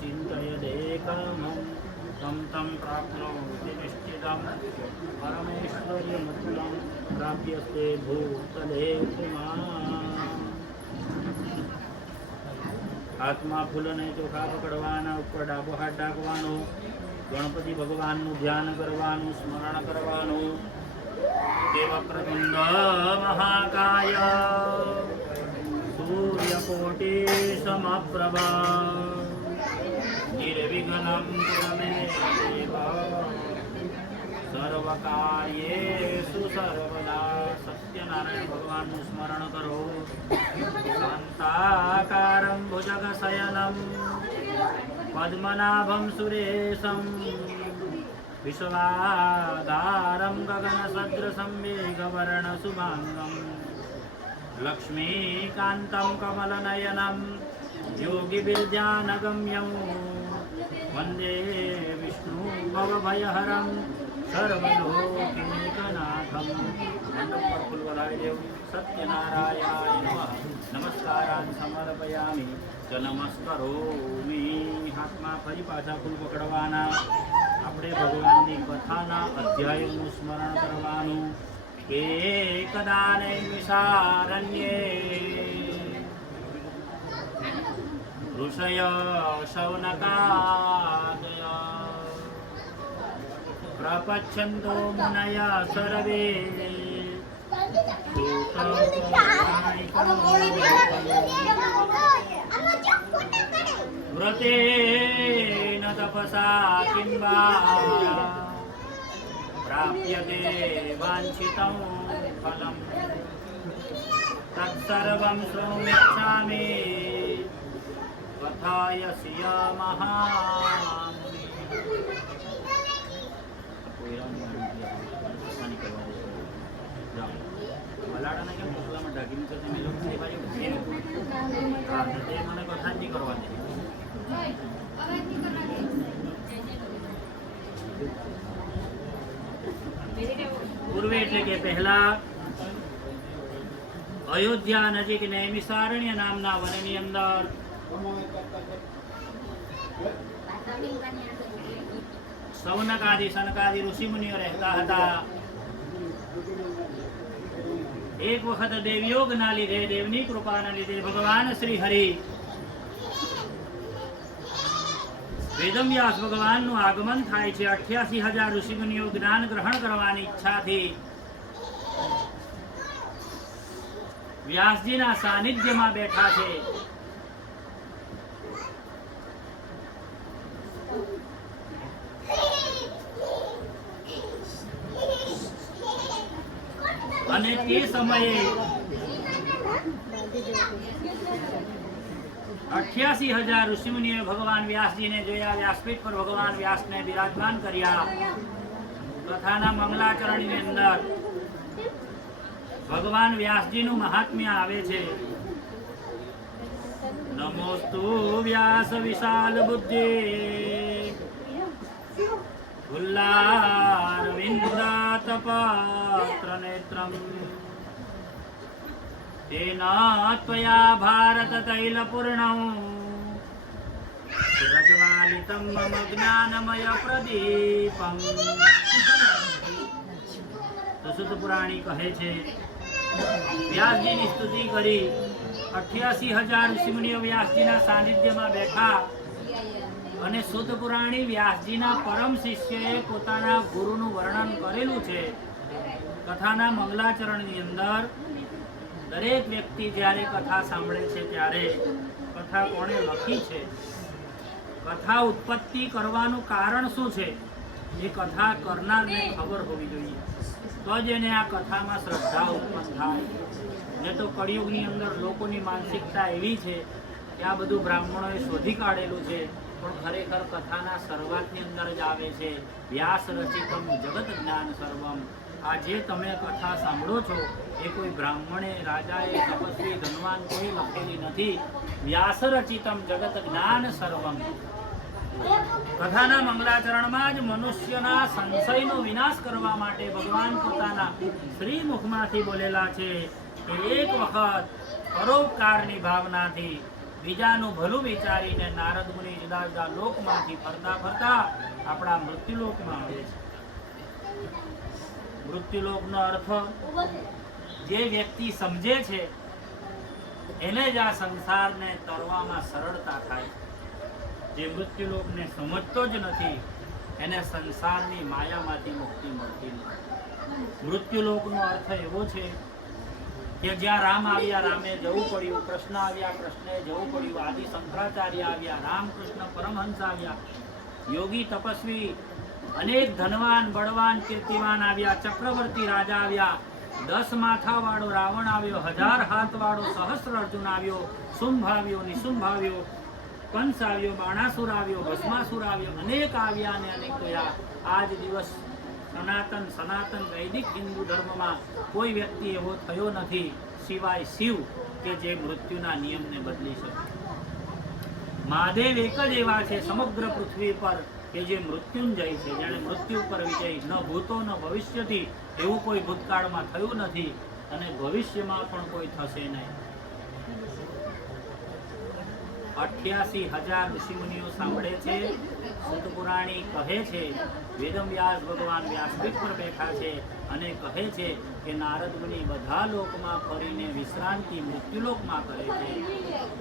चिन्तयदेकामं तं तं प्राप्नोति निश्चितं परमेश्वर्यमतुलं प्राप्यस्ते भूतले हाथमां फूलने चोखा पकड़वाना ऊपर डाबो हाथ डाकवानो गणपति भगवानનું ધ્યાન કરવાનું સ્મરણ કરવાનું દેવપ્રતિંડ મહાકાય સૂર્યકોટિ સમપ્રભા નિર્વિઘ્नं કુરુ દેવ સર્વકાર્યેષુ સર્વદા સત્યનારાયણ ભગવાનનું સ્મરણ કરો શાંતાકારં ભુજગશયनं पद्मनाभं सुरेशं विश्वाधारं गगनसदृशं मेघवर्णशुभाङ्गं लक्ष्मीकान्तं कमलनयनं योगिविद्यानगम्यं वन्दे विष्णु भवभयहरं सर्वलोकैकनाथं मंडप फूल वधावी सत्यनारायणाय नमः नमस्कारान् समर्पयामि च नमस्करोमि हाथमां फरी पाछा फूल पकड़वाना આપણે ભગવાનની કથાના અધ્યાયનું સ્મરણ કરવાનું એકદા નૈમિષારણ્યે ઋષય શૌનકાદય પ્રપચ્છન્તો મુનય સર્વે व्रतेन तपसा किंवा प्राप्यते वांछितं फलं तत्सर्वं सोमिच्छामि कथयस्य महामुनि મલાડાને કેમ મોકલામાં ઢાંકીને તો તમે લોકો એ બાજુ હા તો તે મને કથા જ નહીં કરવા દે પૂર્વે એટલે કે પહેલા અયોધ્યા નજીક નૈમિષારણ્ય નામના વનની અંદર સૌનકાદી સનકાદી ઋષિમુનિઓ રહેતા હતા. એક વખત દેવયોગના લીધે દેવની કૃપાના લીધે ભગવાન શ્રી હરિ વેદવ્યાસ ભગવાનનું આગમન થાય છે. 88,000 ઋષિમુનિઓ જ્ઞાન ગ્રહણ કરવાની ઈચ્છાથી વ્યાસજીના સાનિધ્યમાં બેઠા છે. અને તે સમયે 88,000 ઋષિમુનિઓએ ભગવાન વ્યાસજીને જોયા. વ્યાસપીઠ પર ભગવાન વ્યાસને બિરાજમાન કર્યા. કથાના મંગલાચરણની અંદર ભગવાન વ્યાસજીનું મહાત્મ્ય આવે છે. નમોસ્તુ વ્યાસ વિશાલ બુદ્ધિ ઉલ્લારવિંદાતપત્ર નેત્રમ તેના ત્વયા ભારત તૈલપૂર્ણં પ્રજ્વાલિતં મમ જ્ઞાનમય પ્રદીપમ. સુત પુરાણી કહે છે વ્યાસજીની સ્તુતિ કરી 88,000 ઋષિમુનિઓ વ્યાસજીના સાનિધ્યમાં બેઠા અને સુત પુરાણી વ્યાસજીના પરમ શિષ્યએ પોતાના ગુરુનું વર્ણન કરેલું છે. કથાના મંગલાચરણની અંદર દરેક વ્યક્તિ જ્યારે કથા સાંભળે છે ત્યારે કથા કોણે લખી છે, કથા ઉત્પત્તિ કરવાનું કારણ શું છે એ કથા કરનારને ખબર હોવી જોઈએ. તો જ એને આ કથામાં શ્રદ્ધા ઉત્પન્ન થાય. ને તો કળિયુગની અંદર લોકોની માનસિકતા એવી છે કે આ બધું બ્રાહ્મણોએ શોધી કાઢેલું છે, પણ ખરેખર કથાના શરૂઆતની અંદર જ આવે છે વ્યાસ રચિતમ જગત જ્ઞાન સર્વમ. આ જે તમે કથા સાંભળો છો એ કોઈ બ્રાહ્મણે, રાજાએ, તપસ્વી, ધનવાન કોઈ લખેલી નથી. વ્યાસ રચિતમ જગત જ્ઞાન સર્વમ. કથાના મંગલાચરણમાં જ મનુષ્યના સંશયનો વિનાશ કરવા માટે ભગવાન પોતાના શ્રી મુખમાંથી બોલેલા છે કે એક વખત પરોપકારની ભાવનાથી બીજાનું ભલું વિચારીને નારદ મુનિ જુદા જુદા લોકમાંથી ફરતા ફરતા આપણા મૃત્યુલોકમાં આવે છે. મૃત્યુલોકનો અર્થ જે વ્યક્તિ સમજે છે એને જ આ સંસારને તરવામાં સરળતા થાય. જે મૃત્યુલોકને સમજતો જ નથી એને સંસારની માયામાંથી મુક્તિ મળતી નથી. મૃત્યુલોકનો અર્થ એવો છે કે જ્યાં રામ આવ્યા રામે જવું પડ્યું, કૃષ્ણ આવ્યા કૃષ્ણે જવું પડ્યું, આદિ શંકરાચાર્ય આવ્યા, રામકૃષ્ણ પરમહંસ આવ્યા, યોગી તપસ્વી અનેક ધનવાન બળવાન કીર્તિવાન આવ્યા, ચક્રવર્તી રાજા આવ્યા, 10 માથા વાળો રાવણ આવ્યો, 1000 હાથ વાળો સહસ્ર અર્જુન આવ્યો, શુંભ આવ્યો, નિશુંભ આવ્યો, કંસ આવ્યો, બાણાસુર આવ્યો, ભસ્માસુર આવ્યો, અનેક આવ્યા અને અનેક ગયા. આજ દિવસ સનાતન વૈદિક હિન્દુ ધર્મમાં કોઈ વ્યક્તિ એવો થયો નથી સિવાય શિવ કે જે મૃત્યુના નિયમને બદલી શકે. મહાદેવ એક જ એવા છે સમગ્ર પૃથ્વી પર કે જે મૃત્યુંજય છે, જેણે મૃત્યુ પર વિજય ન ભૂતો ન ભવિષ્યથી એવું કોઈ ભૂતકાળમાં થયું નથી અને ભવિષ્યમાં પણ કોઈ થશે નહીં. 88,000 ઋષિમુનિઓ સાંભળે છે. સૂત પુરાણી કહે છે, વેદવ્યાસ ભગવાન વ્યાસપીઠ પર બેઠા છે અને કહે છે કે નારદ મુનિ બધા લોકમાં ફરીને વિશ્રાંતિ મૃત્યુલોકમાં કરે છે.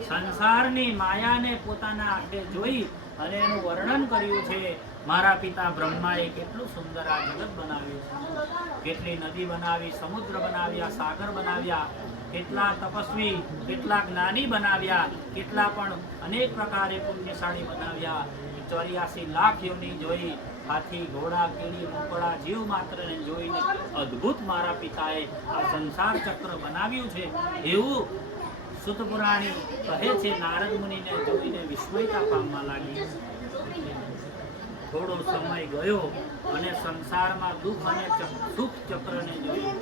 સંસારની માયાને પોતાના આંખે જોઈ અને એનું વર્ણન કર્યું છે. મારા પિતા બ્રહ્માએ કેટલું સુંદર આ જગત બનાવ્યું છે, કેટલી નદી બનાવી, સમુદ્ર બનાવ્યા, સાગર બનાવ્યા, કેટલા તપસ્વી, કેટલા જ્ઞાની બનાવ્યા, કેટલા પણ અનેક પ્રકારે પુણ્યશાળી બનાવ્યા. 84 લાખ યોની જોઈ, હાથી, ઘોડા, કીડી, મકોડા, જીવ માત્રને જોઈને અદ્ભુત મારા પિતાએ આ સંસાર ચક્ર બનાવ્યું છે એવું સૂત પુરાણી કહે છે. નારદ મુનિને જોઈને વિસ્મયતા પામવા લાગી. થોડો સમય ગયો અને સંસારમાં દુઃખ અને સુખ ચક્રને જોયું.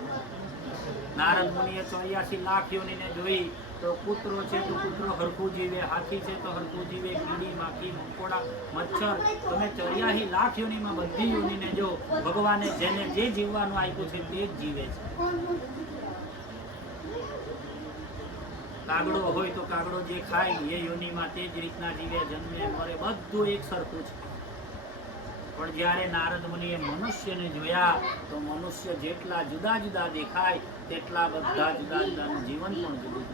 નારદ મુનિએ 84 લાખ યોનીને જોઈ તો કૂતરો છે તો કૂતરો હરખું જીવે, હાથી છે તો હરખું જીવે, કીડી, માખી, મકોડા, મચ્છર, તમે 84 લાખ યોનીમાં બધી યોનીને જો ભગવાને જેને જે જીવવાનું આપ્યું છે તે જ જીવે છે. કાગડો હોય તો કાગડો જે ખાય એ યોનીમાં તે જ રીતના જીવે, જન્મે, મરે, બધું એક સરખું છે. પણ જ્યારે નારદ મુનિએ મનુષ્યને જોયા તો મનુષ્ય જેટલા જુદા જુદા દેખાય તેટલા બધા જુદા જુદાનું જીવન પણ જુદું,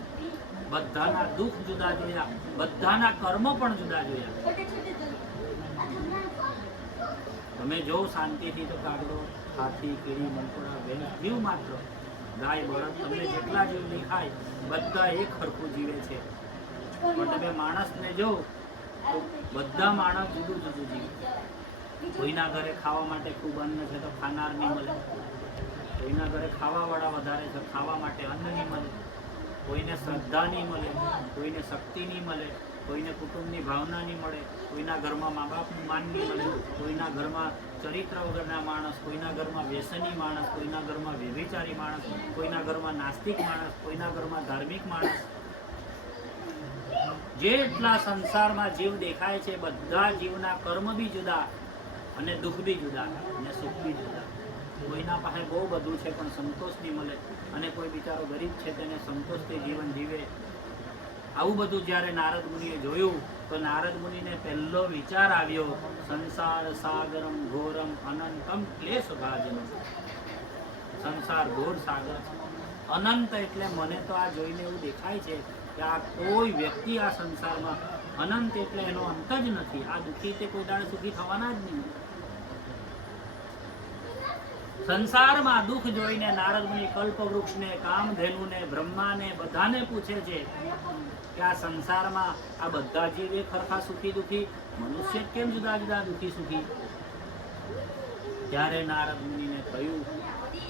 બધાના દુઃખ જુદા જોયા, બધાના કર્મ પણ જુદા જોયા. તમે જો શાંતિથી તો કાગડો, હાથી, કીડી, મકોડા, જીવ માત્ર, ગાય, બળદ, તમને જેટલા જીવ દેખાય બધા એક સરખું જીવે છે. પણ તમે માણસને જો તો બધા માણસ જુદું જુદું જીવે. કોઈના ઘરે ખાવા માટે ખૂબ અન્ન છે તો ખાનાર નહીં મળે, કોઈના ઘરે ખાવાવાળા વધારે છે, ખાવા માટે અન્ન નહીં મળે, કોઈને શ્રદ્ધા નહીં મળે, કોઈને શક્તિ નહીં મળે, કોઈને કુટુંબની ભાવના નહીં મળે, કોઈના ઘરમાં મા બાપનું માન નહીં મળે, કોઈના ઘરમાં ચરિત્ર વગરના માણસ, કોઈના ઘરમાં વ્યસની માણસ, કોઈના ઘરમાં વ્યભિચારી માણસ, કોઈના ઘરમાં નાસ્તિક માણસ, કોઈના ઘરમાં ધાર્મિક માણસ. જેટલા સંસારમાં જીવ દેખાય છે બધા જીવના કર્મ બી જુદા અને દુઃખ બી જુદા અને સુખ બી જુદા. કોઈના પાસે બહુ બધું છે પણ સંતોષ નહીં મળે અને કોઈ બિચારો ગરીબ છે તેને સંતોષથી જીવન જીવે. આવું બધું જ્યારે નારદ મુનિએ જોયું તો નારદ મુનિને પહેલો વિચાર આવ્યો, સંસાર સાગરમ ઘોરમ અનંતમ ક્લેશ ભાજનમ. સંસાર ઘોર સાગર છે, અનંત એટલે મને તો આ જોઈને એવું દેખાય છે કે આ કોઈ વ્યક્તિ આ સંસારમાં અનંત એટલે એનો અંત જ નથી. આ દુઃખી તે કોઈ દાડે સુખી થવાના જ નહીં. સંસારમાં દુઃખ જોઈને નારદ મુનિ કલ્પવૃક્ષને, કામધેનુને, બ્રહ્માને બધાને પૂછે છે કે આ સંસારમાં આ બધા જીવ એક સરખા સુખી દુઃખી, મનુષ્ય કેમ જુદા જુદા દુઃખી સુખી? ત્યારે નારદ મુનિને કહ્યું,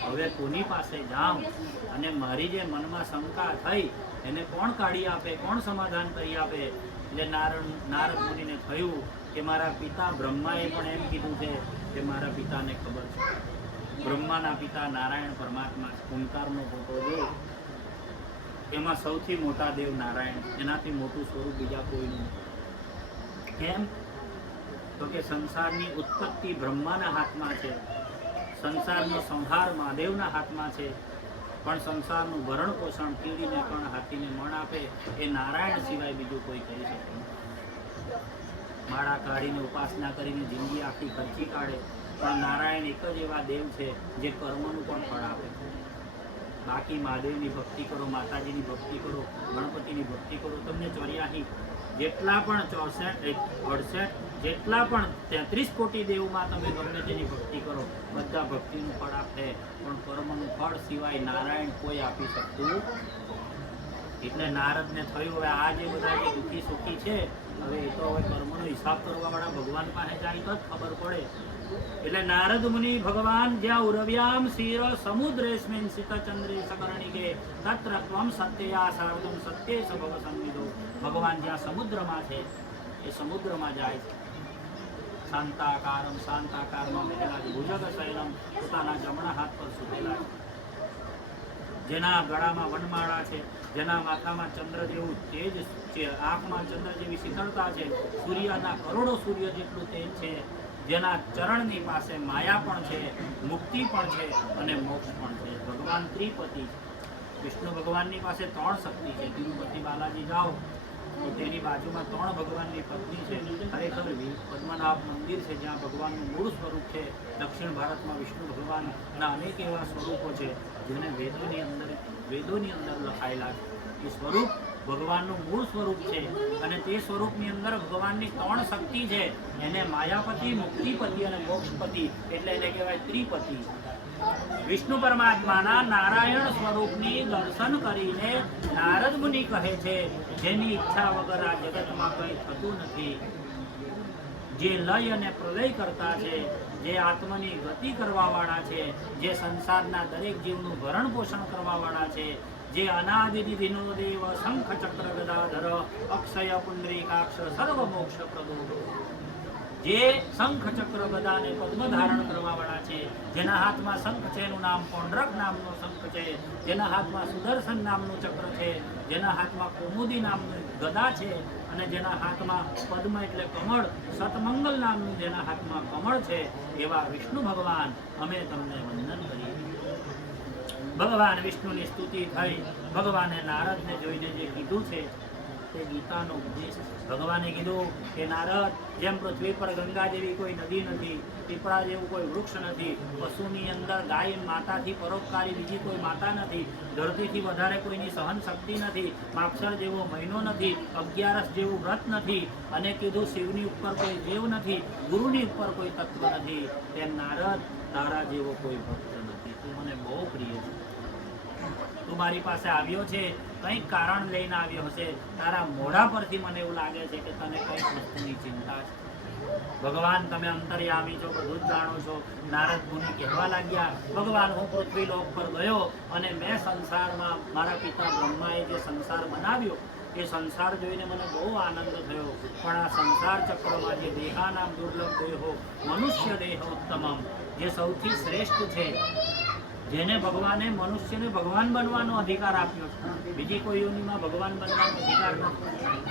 હવે કોની પાસે જાઉં અને મારી જે મનમાં શંકા થઈ એને કોણ કાઢી આપે, કોણ સમાધાન કરી આપે? એટલે નારદ મુનિને થયું કે મારા પિતા બ્રહ્માએ પણ એમ કીધું છે કે મારા પિતાને ખબર છે. બ્રહ્માના પિતા નારાયણ પરમાત્મા, ઓંકારનો ફોટો જો, એમાં સૌથી મોટા દેવ નારાયણ, એનાથી મોટું સ્વરૂપ બીજા કોઈનું. કેમ? તો કે સંસારની ઉત્પત્તિ બ્રહ્માના હાથમાં છે, સંસારનો સંહાર મહાદેવના હાથમાં છે પણ સંસારનું ભરણ પોષણ કીડીને પણ હાથીને મણ આપે એ નારાયણ સિવાય બીજું કોઈ કરી શકે નહીં. માળા કાઢીને ઉપાસના કરીને જિંદગી આખી ખર્ચી કાઢે, પણ નારાયણ એક જ એવા દેવ છે જે કર્મનું પણ ફળ આપે છે. બાકી મહાદેવની ભક્તિ કરો, માતાજીની ભક્તિ કરો, ગણપતિની ભક્તિ કરો, તમને 84 જેટલા પણ 64 68 જેટલા પણ 33 કોટી દેવમાં તમે ગમે તેની ભક્તિ કરો, બધા ભક્તિનું ફળ આપે, પણ કર્મનું ફળ સિવાય નારાયણ કોઈ આપી શકતું. એટલે નારદને થયું હવે આ જે બધા જે દુઃખી સુખી છે, હવે એ તો હવે કર્મનો હિસાબ કરવાવાળા ભગવાન પાસે જાય તો જ ખબર પડે. એટલે નારદ મુનિ ભગવાન જ્યાં ઉરવ્યામ શિર સમુદ્રેસ્મિન સિતચંદ્રે સકર્ણિકે તત્ર ત્વમ સત્યયા સાર્વમ સત્ય સભવ સંવિદો. ભગવાન જ્યાં સમુદ્રમાં છે એ સમુદ્રમાં જાય છે. શાંતાકારમાં બેઠેલા છે, ભુજગ શયનમ પોતાના જમણા હાથ પર સુતેલા છે, જેના ગળામાં વનમાળા છે, જેના માથામાં ચંદ્ર જેવું તેજ છે, આંખમાં ચંદ્ર જેવી શીતળતા છે, સૂર્યના કરોડો સૂર્ય જેટલું તેજ છે, જેના ચરણની પાસે માયા પણ છે, મુક્તિ પણ છે અને મોક્ષ પણ છે. ભગવાન ત્રિપતિ છે. વિષ્ણુ ભગવાનની પાસે 3 શક્તિ છે. તિરુપતિ બાલાજી જાઓ તો તેની બાજુમાં 3 ભગવાનની પત્ની છે. ખરેખર પદ્મનાભ મંદિર છે જ્યાં ભગવાનનું મૂળ સ્વરૂપ છે. દક્ષિણ ભારતમાં વિષ્ણુ ભગવાનના અનેક એવા સ્વરૂપો છે જેને વેદોની અંદર લખાયેલા છે. એ સ્વરૂપ ભગવાનનું મૂળ સ્વરૂપ છે અને તે સ્વરૂપની અંદર ભગવાનની 3 શક્તિ છે. એને માયાપતિ, મુક્તિપતિ અને મોક્ષપતિ એટલે એને કહેવાય ત્રિપતિ. વિષ્ણુ પરમાત્માના નારાયણ સ્વરૂપની દર્શન કરીને નારદ મુનિ કહે છે, જેની ઈચ્છા વગર આ જગતમાં કંઈ થતું નથી, જે લય અને પ્રલય કરતા છે, જે આત્માની ગતિ કરવાવાળા છે, જે સંસારના દરેક જીવનું ભરણ પોષણ કરવાવાળા છે, જે અનાદિનો દેવ શંખ ચક્ર ગદાધર અક્ષય પુંડરીકાક્ષ સર્વ મોક્ષ પ્રદો, જે શંખ ચક્ર ગદાને પદ્મ ધારણ કરવાવાળા છે, જેના હાથમાં શંખ છે, એનું નામ પૌંડ્રક નામનો શંખ છે, જેના હાથમાં સુદર્શન નામનું ચક્ર છે, જેના હાથમાં કૌમુદી નામનું ગદા છે અને જેના હાથમાં પદ્મ એટલે કમળ, સતમંગલ નામનું જેના હાથમાં કમળ છે, એવા વિષ્ણુ ભગવાન અમે તમને વંદન કરીએ. ભગવાન વિષ્ણુની સ્તુતિ થઈ. ભગવાને નારદને જોઈને જે કીધું છે તે ગીતાનો ઉપદેશ. ભગવાને કીધું કે નારદ, જેમ પૃથ્વી પર ગંગા જેવી કોઈ નદી નથી, પીપળા જેવું કોઈ વૃક્ષ નથી, પશુની અંદર ગાય માતાથી પરોપકારી બીજી કોઈ માતા નથી, ધરતીથી વધારે કોઈની સહન શક્તિ નથી, માક્ષર જેવો મહિનો નથી, 11 જેવું વ્રત નથી, અને કીધું શિવની ઉપર કોઈ દેવ નથી, ગુરુની ઉપર કોઈ તત્વ નથી, તેમ નારદ તારા જેવો કોઈ ભક્ત નથી. તું મને બહુ પ્રિય છે. તું મારી પાસે આવ્યો છે, કંઈક કારણ લઈને આવ્યો હશે. તારા મોઢા પરથી મને એવું લાગે છે કે તને કંઈક વસ્તુની ચિંતા છે. ભગવાન તમે અંતર્યામી છો, બધું જ જાણો છો. નારદ મુનિ કહેવા લાગ્યા, ભગવાન હું પૃથ્વી લોક પર ગયો અને મેં સંસારમાં મારા પિતા બ્રહ્માએ જે સંસાર બનાવ્યો એ સંસાર જોઈને મને બહુ આનંદ થયો, પણ આ સંસાર ચક્રમાં જે દેહાનામ દુર્લભ દેહો મનુષ્ય દેહ ઉત્તમમ, જે સૌથી શ્રેષ્ઠ છે, જેને ભગવાને મનુષ્યને ભગવાન બનવાનો અધિકાર આપ્યો છે, બીજી કોઈ યોનિમાં ભગવાન બનવાનો અધિકાર નથી.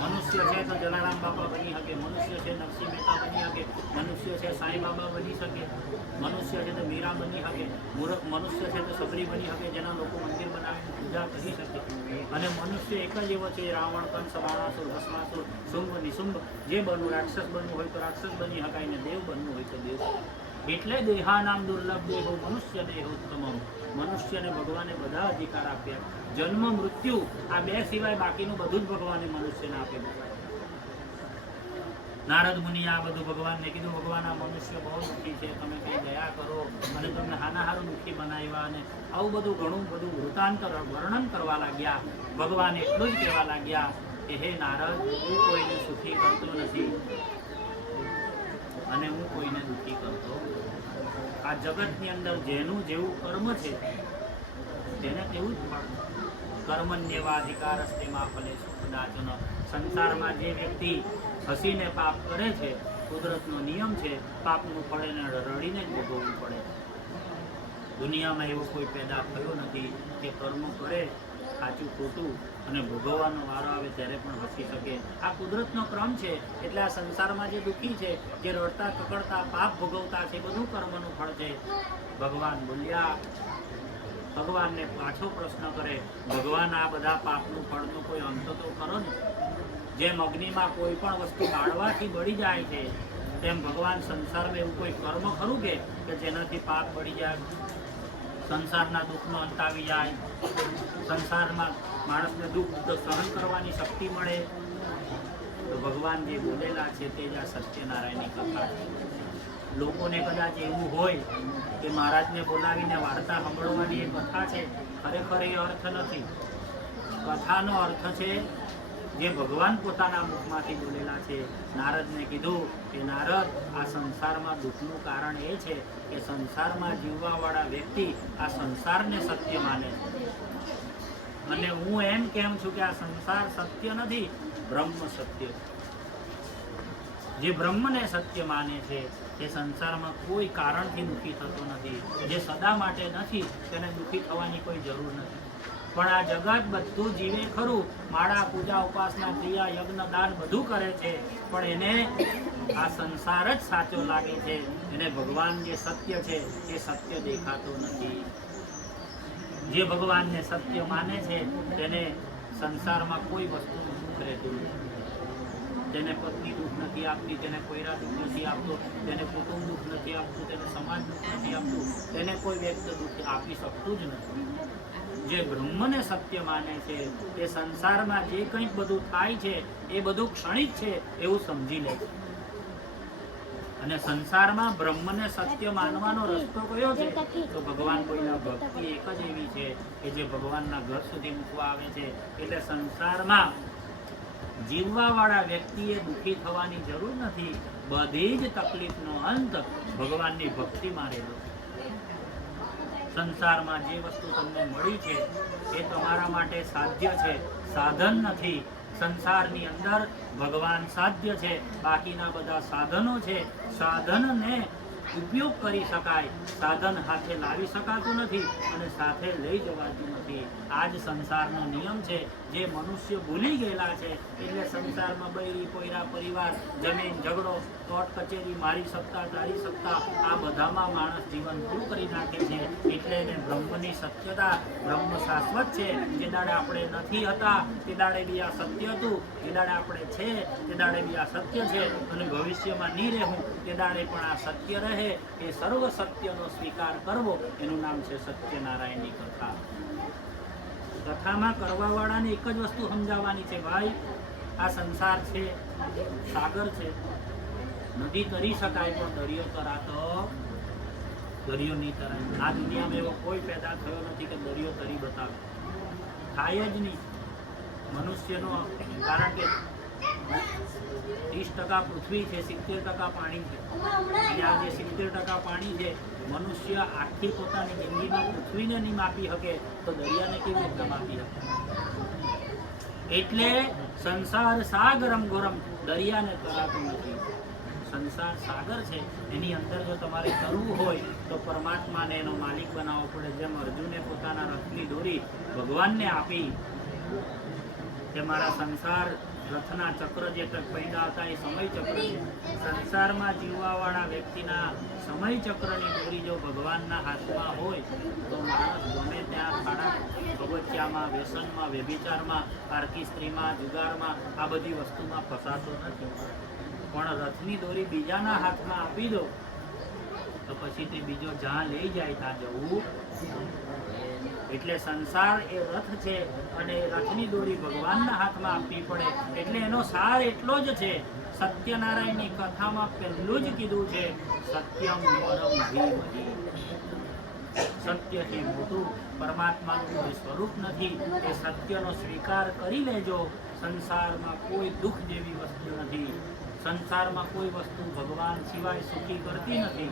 મનુષ્ય છે તો જલારામ બાપા બની શકે, મનુષ્ય છે નરસિંહ મહેતા બની શકે, મનુષ્ય છે સાંઈ બાબા બની શકે, મનુષ્ય છે તો મીરા બની શકે, મનુષ્ય છે તો સબરી બની શકે, જેના લોકો મંદિર બનાવીને પૂજા કરી શકે. અને મનુષ્ય એક જ એવો છે, રાવણ, કંસ, બાણાસુર, ભસ્માસુર, શુંભ, નિશુંભ, જે બનવું, રાક્ષસ બનવું હોય તો રાક્ષસ બની શકાય ને દેવ બનવું હોય તો દેવ. એટલે દેહાનામ દુર્લભ દેહો મનુષ્ય દેહ ઉત્તમમ. મનુષ્યને ભગવાને બધા અધિકાર આપ્યા. જન્મ, મૃત્યુ આ 2 સિવાય બાકીનું બધું જ ભગવાને મનુષ્યને આપેલું. નારદ મુનિ આ બધું ભગવાનને કીધું. ભગવાન આ મનુષ્ય બહુ દુઃખી છે, તમે કંઈ દયા કરો અને તમને હાનાહારું દુઃખી બનાવ્યા, અને આવું બધું ઘણું બધું વૃતાંતર વર્ણન કરવા લાગ્યા. ભગવાન એટલું જ કહેવા લાગ્યા કે હે નારદ, હું કોઈને સુખી કરતો નથી અને હું કોઈને દુઃખી કરતો. આ જગતની અંદર જેનું જેવું કર્મ છે તેને તેવું જ ફળ. કર્મણ્યવાધિકારસ્તેમાં ફલેષુ કદાચન. સંસારમાં જે વ્યક્તિ હસીને પાપ કરે છે, કુદરતનો નિયમ છે, પાપનું ફળ એને રડીને જ ભોગવવું પડે. દુનિયામાં એવો કોઈ પેદા થયો નથી કે કર્મ કરે સાચું ખોટું અને ભોગવવાનો વારો આવે ત્યારે પણ હસી શકે. આ કુદરતનો ક્રમ છે. એટલે આ સંસારમાં જે દુઃખી છે, જે રડતા કકડતા પાપ ભોગવતા છે, બધું કર્મનું ફળ છે. ભગવાન બોલ્યા ભગવાનને પાછો પ્રશ્ન કરે, ભગવાન આ બધા પાપનું ફળનો કોઈ અંત તો ખરો ને? જેમ અગ્નિમાં કોઈ પણ વસ્તુ બાળવાથી બળી જાય છે, તેમ ભગવાન સંસારમાં એવું કોઈ કર્મ ખરું કે જેનાથી પાપ બળી જાય, સંસારના દુઃખનો અંત આવી જાય, સંસારમાં માણસને દુઃખ સહન કરવાની શક્તિ મળે? તો ભગવાન જે બોલેલા છે તે જ આ સત્યનારાયણની કથા છે. લોકોને કદાચ એવું હોય કે મહારાજને બોલાવીને વાર્તા સાંભળવાની એ કથા છે, ખરેખર એ અર્થ નથી. કથાનો અર્થ છે જે ભગવાન પોતાના મુખમાંથી બોલેલા છે. નારદને કીધું કે નારદ, આ સંસારમાં દુઃખનું કારણ એ છે કે સંસારમાં જીવવાવાળા વ્યક્તિ આ સંસારને સત્ય માને છે, અને હું એમ કેમ છું કે આ સંસાર સત્ય નથી, બ્રહ્મ સત્ય છે. જે બ્રહ્મને સત્ય માને છે તે સંસારમાં કોઈ કારણથી દુઃખી થતો નથી. જે સદા માટે નથી તેને દુઃખી થવાની કોઈ જરૂર નથી. પણ આ જગત બધું જીવે ખરું, માળા પૂજા ઉપાસના ક્રિયા યજ્ઞ દાન બધું કરે છે, પણ એને આ સંસાર જ સાચો લાગે છે. એને ભગવાન જે સત્ય છે એ સત્ય દેખાતો નથી. જે ભગવાનને સત્ય માને છે તેને સંસારમાં કોઈ વસ્તુનું દુઃખ રહેતું નથી. તેને પત્ની દુઃખ નથી આપતી, તેને કોઈરા દુઃખ નથી આપતો, તેને કુટુંબ દુઃખ નથી આપતું, તેને સમાજ દુઃખ નથી આપતું, તેને કોઈ વ્યક્તિ દુઃખ આપી શકતું જ નથી. જે બ્રહ્મને સત્ય માને છે તે સંસારમાં જે કંઈક બધું થાય છે એ બધું ક્ષણિક છે એવું સમજી લે છે. અને સંસારમાં બ્રહ્મને સત્ય માનવાનો રસ્તો કયો છે? તો ભગવાન કોઈના ભક્તિ એક જ એવી છે કે જે ભગવાનના ઘર સુધી મૂકવા આવે છે. એટલે સંસારમાં જીવવા વાળા વ્યક્તિએ દુઃખી થવાની જરૂર નથી. બધી જ તકલીફનો અંત ભગવાનની ભક્તિમાં રહેલો છે. સંસારમાં જે વસ્તુ તમને મળી છે એ તમારા માટે સાધ્ય છે, સાધન નથી. સંસારની અંદર ભગવાન સાધ્ય છે, બાકીના બધા સાધનો છે. સાધનને ઉપયોગ કરી શકાય, સાધન હાથે લાવી શકાતું નથી અને સાથે લઈ જવાતું નથી. આ જ સંસારનો નિયમ છે જે મનુષ્ય ભૂલી ગયેલા છે. એટલે સંસારમાં બૈરી પોયરા પરિવાર, જમીન ઝઘડો, કોર્ટ કચેરી, મારી સત્તા તારી સત્તા, આ બધામાં માણસ જીવન પૂરું કરી નાખે છે. એટલે એને બ્રહ્મની સત્યતા, બ્રહ્મ શાશ્વત છે. જે દાડે આપણે નથી હતા તે દાડે બી આ સત્ય હતું, જે દાડે આપણે છે તે દાડે બી આ સત્ય છે, અને ભવિષ્યમાં નહીં રહેવું તે દાડે પણ આ સત્ય રહે. એ સર્વ સત્યનો સ્વીકાર કરવો, એનું નામ છે સત્યનારાયણની કથા. કથામાં કરવા વાળાને એક જ વસ્તુ સમજાવવાની છે, ભાઈ આ સંસાર છે, સાગર છે, નદી તરી શકાય પણ દરિયો તરાતો, દરિયો નહીં તરાય. આ દુનિયામાં એવો કોઈ પેદા થયો નથી કે દરિયો તરી બતાવે, થાય જ નહીં મનુષ્યનો. કારણ કે 30% પૃથ્વી છે, 70% પાણી છે. અને આ જે 70% પાણી છે, મનુષ્ય આખી પોતાની જિંદગીમાં પૃથ્વીને નહીં માપી શકે તો દરિયાને કેવી રીતે માપી શકે? એટલે સંસાર સાગરમ ગરમ, દરિયાને તરાતું નથી. સંસાર સાગર છે, એની અંદર જો તમારે તરવું હોય તો પરમાત્માને એનો માલિક બનાવવો પડે. જેમ અર્જુને પોતાના રથની દોરી ભગવાનને આપી કે મારા સંસાર રથના ચક્ર જે પૈડા હતા એ સમય ચક્ર છે. સંસારમાં જીવવાવાળા વ્યક્તિના સમય ચક્રની દોરી જો ભગવાનના હાથમાં હોય તો માણસ ગમે ત્યાં ખાડા કબચ્ચામાં, વ્યસનમાં, વ્યભિચારમાં, પારકી સ્ત્રીમાં, જુગારમાં, આ બધી વસ્તુમાં ફસાતો નથી. પણ રથની દોરી બીજાના હાથમાં આપી દો તો પછી તે બીજો જ્યાં લઈ જાય ત્યાં જવું. એટલે સંસાર એ રથ છે અને રથની દોરી ભગવાનના હાથમાં આપવી પડે. એટલે એનો સાર એટલો જ છે, સત્યનારાયણની કથામાં પહેલું જ કીધું છે, સત્યમ પરમ ધીમહિ. સત્યથી મોટું પરમાત્માનું કોઈ સ્વરૂપ નથી. એ સત્યનો સ્વીકાર કરી લેજો. સંસારમાં કોઈ દુઃખ જેવી વસ્તુ નથી. સંસારમાં કોઈ વસ્તુ ભગવાન સિવાય સુખી કરતી નથી.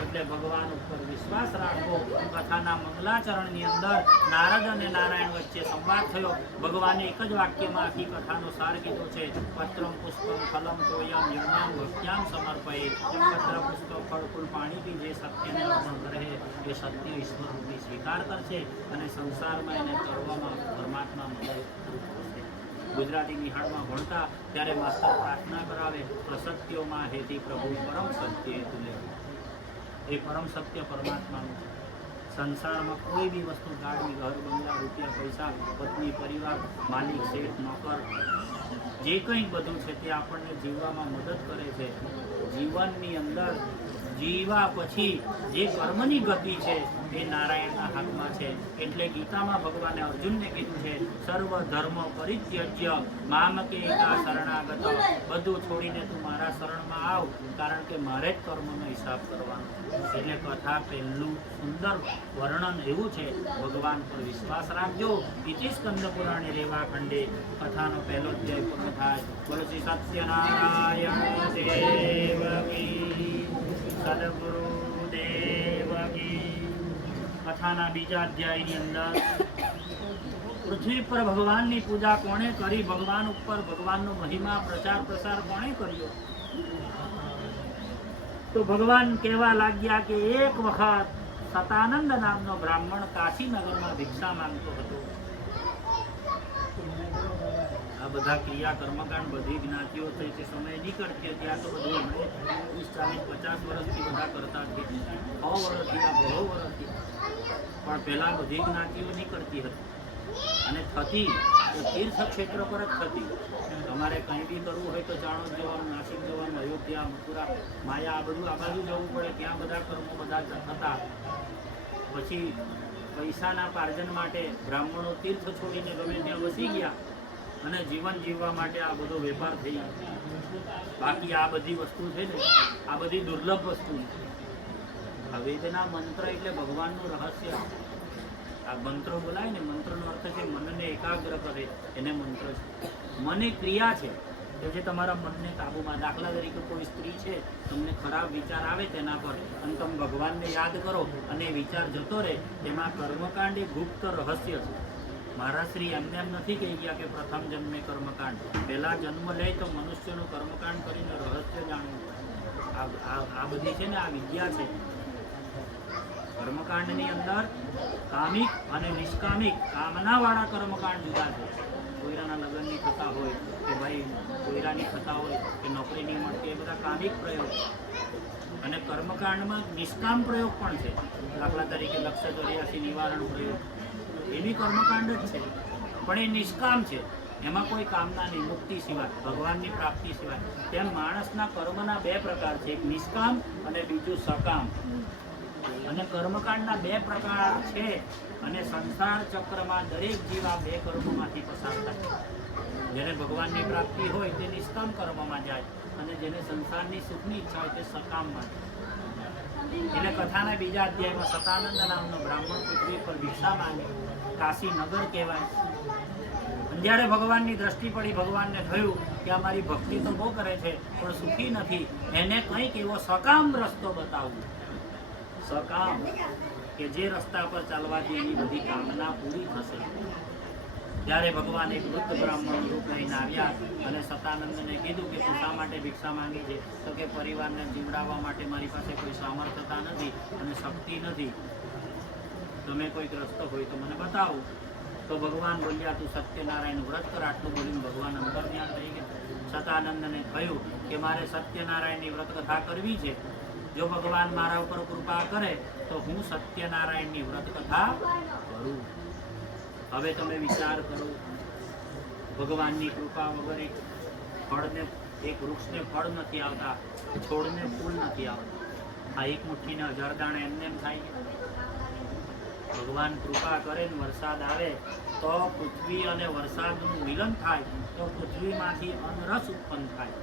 એટલે ભગવાન ઉપર વિશ્વાસ રાખો. કથાના મંગલાચરણની અંદર નારદ અને નારાયણ વચ્ચે સંવાદ થયો. ભગવાને એક જ વાક્યમાં આખી કથાનો સાર કીધો છે, પત્રમ પુષ્પમ ફલમ તોયમ યજ્ઞામ ભક્ત્યામ સમર્પયે. પત્ર પુષ્પ ફળ ફૂલ પાણીથી જે સત્યને અર્પણ કરે એ સત્ય ઈશ્વરરૂપી સ્વીકાર કરશે અને સંસારમાં એને કરવામાં પરમાત્મા મદદ કરશે. ગુજરાતી નિહાળમાં ભણતા ત્યારે માસ્તર પ્રાર્થના કરાવે, પ્રસત્યોમાં હેતી પ્રભુ પરમ સત્ય તુલે. એ પરમ સત્ય પરમાત્માનું છે. સંસારમાં કોઈ બી વસ્તુ ગાડી, ઘર, બંગલા, રૂપિયા, પૈસા, પત્ની, પરિવાર, માલિક, શેઠ, નોકર, જે કંઈ બધું છે તે આપણને જીવવામાં મદદ કરે છે. જીવનની અંદર જીવા પછી જે કર્મની ગતિ છે એ નારાયણના હાથમાં છે. એટલે ગીતામાં ભગવાને અર્જુનને કીધું છે, સર્વ ધર્મ પરિત્યજ્ય મામકે એકા શરણાગત. બધું છોડીને તું મારા શરણમાં આવ, કારણ કે મારે જ કર્મનો હિસાબ કરવાનો. એટલે કથા પહેલું સુંદર વર્ણન એવું છે, ભગવાન પર વિશ્વાસ રાખજો. ઇતિ સ્કંદ પુરાણે રેવા ખંડે કથાનો પહેલો અધ્યાય પૂર્ણ થાય. બોલો શ્રી સત્યનારાયણ દેવ કી, સદગુરુ દેવ કી. કથાના બીજા અધ્યાયની અંદર પૃથ્વી પર ભગવાનની પૂજા કોણે કરી, ભગવાન ઉપર ભગવાનનો મહિમા પ્રચાર પ્રસાર કોણે કર્યો? તો ભગવાન કહેવા લાગ્યા કે એક વખત સતાનંદ નામનો બ્રાહ્મણ કાશીનગરમાં ભિક્ષા માંગતો હતો. આ બધા ક્રિયા કર્મકાંડ બધી જ્ઞાતિઓ થઈ તે સમયે નહીં કરતી હતી. આ તો બધું 30, 40, 50 વર્ષથી બધા કરતા હતી. 100 વર્ષથી, આ બહુ વર્ષથી, પણ પહેલા બધી જ્ઞાતિઓ નહીં કરતી હતી. અને થતી તો તીર્થ ક્ષેત્ર પર જ થતી. તમારે કંઈ બી કરવું હોય તો ચાણોદ જવાનું, નાસિક જવાનું, અયોધ્યા, મથુરા, માયા, આ બધું આ બાજુ જવું પડે. ત્યાં બધા કર્મો બધા હતા. પછી પૈસાના પાર્જન માટે બ્રાહ્મણો તીર્થ છોડીને ગમે ત્યાં વસી ગયા અને જીવન જીવવા માટે આ બધો વેપાર થઈ ગયો. બાકી આ બધી વસ્તુ છે ને, આ બધી દુર્લભ વસ્તુ. વેદના મંત્ર એટલે ભગવાનનું રહસ્ય. આ મંત્રો બોલાય ને, મંત્રનો અર્થ છે મનને એકાગ્ર કરે, એને મંત્ર છે. મન એ ક્રિયા છે કે જે તમારા મનને કાબૂમાં. દાખલા તરીકે કોઈ સ્ત્રી છે, તમને ખરાબ વિચાર આવે તેના પર, અને તમે ભગવાનને યાદ કરો અને વિચાર જતો રહે, તેમાં કર્મકાંડ એ ગુપ્ત રહસ્ય છે. મારા શ્રી એમને એમ નથી કહી ગયા કે પ્રથમ જન્મે કર્મકાંડ. પહેલા જન્મ લે તો મનુષ્યનું કર્મકાંડ કરીને રહસ્ય જાણવું. આ બધી છે ને, આ વિદ્યા છે. કર્મકાંડની અંદર કામિક અને નિષ્કામિક, કામનાવાળા કર્મકાંડ જુદા છે. કોઈરાના લગ્ન નહીં થતા હોય, કે ભાઈ કોઈરાની થતા હોય, કે નોકરી નહીં મળતી, એ બધા કામિક પ્રયોગ. અને કર્મકાંડમાં નિષ્કામ પ્રયોગ પણ છે. દાખલા તરીકે લક્ષ્ય 84 નિવારણ પ્રયોગ, એ બી કર્મકાંડ જ છે, પણ એ નિષ્કામ છે. એમાં કોઈ કામના નહીં, મુક્તિ સિવાય, ભગવાનની પ્રાપ્તિ સિવાય. તેમ માણસના કર્મના 2 પ્રકાર છે, એક નિષ્કામ અને બીજું સકામ. અને કર્મકાંડના 2 પ્રકાર છે. અને સંસાર ચક્રમાં દરેક જીવ આ 2 કર્મોમાંથી પસાર થાય. જેને ભગવાનની પ્રાપ્તિ હોય તે નિષ્કામ કર્મમાં જાય, અને જેને સંસારની સુખની ઈચ્છા હોય તે સકામમાં જાય. એટલે કથાના બીજા અધ્યાયમાં સતાનંદ નામનો બ્રાહ્મણ પૃથ્વી પર ભિક્ષા માંગે. કાશીનગર કહેવાય. જ્યારે ભગવાનની દ્રષ્ટિ પડી, ભગવાનને થયું કે અમારી ભક્તિ તો બહુ કરે છે પણ સુખી નથી, એને કંઈક એવો સકામ રસ્તો બતાવવો. સકામ કે જે રસ્તા પર ચાલવાથી એની બધી કામના પૂરી થશે. ત્યારે ભગવાન એક વૃદ્ધ બ્રાહ્મણ રૂપ લઈને આવ્યા અને સતાનંદને કીધું કે તું શા માટે ભિક્ષા માંગી છે? તો કે પરિવારને જીવડાવવા માટે મારી પાસે કોઈ સામર્થ્યતા નથી અને શક્તિ નથી. તમે કોઈક રસ્તો હોય તો મને બતાવો. તો ભગવાન બોલ્યા, તું સત્યનારાયણ વ્રત કર. આટલું બોલીને ભગવાન અંતર્ધ્યાન થઈ ગયા. સતાનંદને થયું કે મારે સત્યનારાયણની વ્રત કથા કરવી છે. જો ભગવાન મારા ઉપર કૃપા કરે તો હું સત્યનારાયણની વ્રત કથા કરું. હવે તમે વિચાર કરો, ભગવાનની કૃપા વગર એક વૃક્ષને ફળ નથી આવતા, છોડને ફૂલ નથી આવતા. આ એક મુઠ્ઠીને 1000 દાણા એમને એમ થાય. ભગવાન કૃપા કરે ને વરસાદ આવે તો પૃથ્વી અને વરસાદનું મિલન થાય, તો પૃથ્વીમાંથી અન્નરસ ઉત્પન્ન થાય.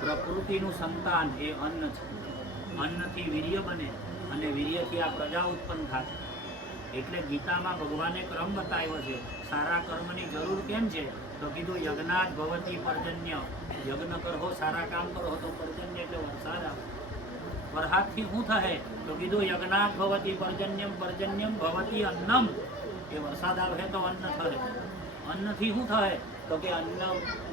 પ્રકૃતિનું સંતાન એ અન્ન છે. અન્નથી વીર્ય બને અને વીર્યથી આ પ્રજા ઉત્પન્ન થાય. એટલે ગીતામાં ભગવાને ક્રમ બતાવ્યો છે. સારા કર્મની જરૂર કેમ છે? તો કીધું યજ્ઞાત ભવતી પર્જન્ય. યજ્ઞ કરો, સારા કામ કરો તો પર્જન્ય એટલે વરસાદ આવે. વરસાદથી શું થાય? તો કીધું યજ્ઞાત ભવતી પર્જન્યમ, પર્જન્યમ ભવતી અન્નમ. એ વરસાદ આવે તો અન્ન થાય. અન્નથી શું થાય? તો કે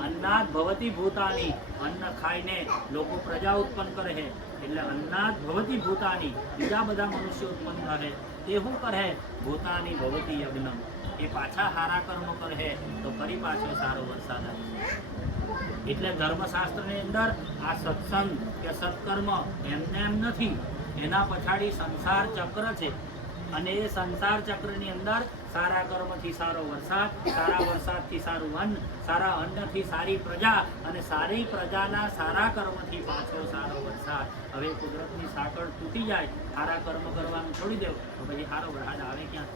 અન્નાદ ભવતી ભૂતાની. અન્ન ખાઈને લોકો પ્રજા ઉત્પન્ન કરે છે. એટલે અન્નાદ ભવતી ભૂતાની, બીજા બધા મનુષ્યો ઉત્પન્ન કરે. તે શું કરે? ભૂતાની ભવતી યજ્ઞમ. એ પાછા સારા કર્મ કરે તો ફરી પાછો સારો વરસાદ આવે. એટલે ધર્મશાસ્ત્રની અંદર આ સત્સંગ કે સત્કર્મ એમને એમ નથી. એના પછાડી સંસાર ચક્ર છે. અને એ સંસાર ચક્રની અંદર સારા કર્મથી સારો વરસાદ, સારા વરસાદથી સારું અન્ન, સારા અન્નથી સારી પ્રજા, અને સારી પ્રજાના સારા કર્મથી પાછો સારો વરસાદ. હવે કુદરતની સાંકળ તૂટી જાય, સારા કર્મ કરવાનું છોડી દેવું તો પછી સારો વરસાદ આવે ક્યાં?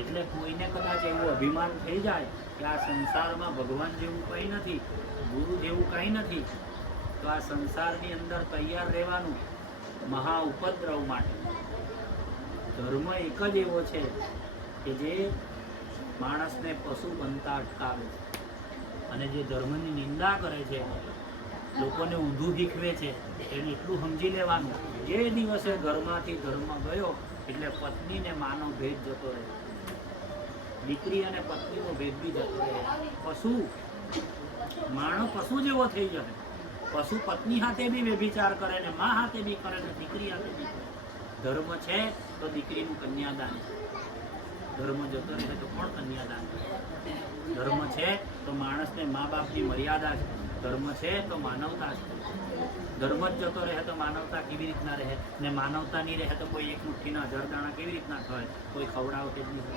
એટલે કોઈને કદાચ એવું અભિમાન થઈ જાય કે આ સંસારમાં ભગવાન જેવું કંઈ નથી, ગુરુ જેવું કંઈ નથી, તો આ સંસારની અંદર તૈયાર રહેવાનું મહા ઉપદ્રવ માટે. ધર્મ એક જ એવો છે કે જે માણસને પશુ બનતા અટકાવે છે, અને જે ધર્મની નિંદા કરે છે, લોકોને ઊંધું શીખવે છે, એને એટલું સમજી લેવાનું, જે દિવસે ઘરમાંથી ધર્મ ગયો એટલે પત્નીને માનો ભેદ જતો રહે, દીકરી અને પત્નીનો ભેદ બી જતો રહે. પશુ માણસ પશુ જેવો થઈ જશે. પશુ પત્ની હાથે બી વ્યભિચાર કરે ને મા હાથે બી કરે ને દીકરી હાથે બી કરે. ધર્મ છે તો દીકરીનું કન્યાદાન છે, ધર્મ જતો રહે તો કોણ કન્યાદાન કરે? ધર્મ છે તો માણસને મા બાપની મર્યાદા છે, ધર્મ છે તો માનવતા છે. ધર્મ જ જતો રહે તો માનવતા કેવી રીતના રહે? ને માનવતા નહીં રહે તો કોઈ એક મુઠ્ઠીના 1000 દાણા કેવી રીતના થાય? કોઈ ખવડાવ કે જ નહીં.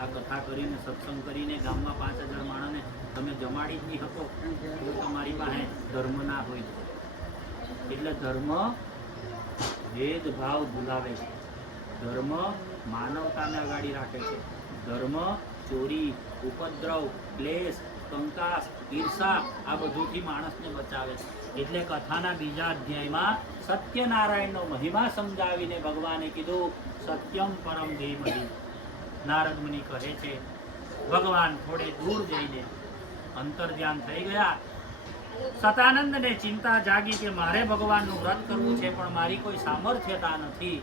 આ કથા કરીને સત્સંગ કરીને ગામમાં 5000 માણસને તમે જમાડી જ નહીં શકો તો તમારી પાસે ધર્મ ના હોય. એટલે ધર્મ ભેદભાવ ભૂલાવે છે, ધર્મ માનવતાને અગાડી રાખે છે, ધર્મ ચોરી, ઉપદ્રવ, ક્લેશ, કંકાસ, ઈર્ષા આ બધુંથી માણસને બચાવે છે. એટલે કથાના બીજા અધ્યાયમાં સત્યનારાયણનો મહિમા સમજાવીને ભગવાને કીધું સત્યમ પરમ ધીમહિ. નારદ મુનિ કહે છે ભગવાન થોડે દૂર જઈને અંતર્ધ્યાન થઈ ગયા. સતાનંદને ચિંતા જાગી કે મારે ભગવાનનું વ્રત કરવું છે પણ મારી કોઈ સામર્થ્યતા નથી.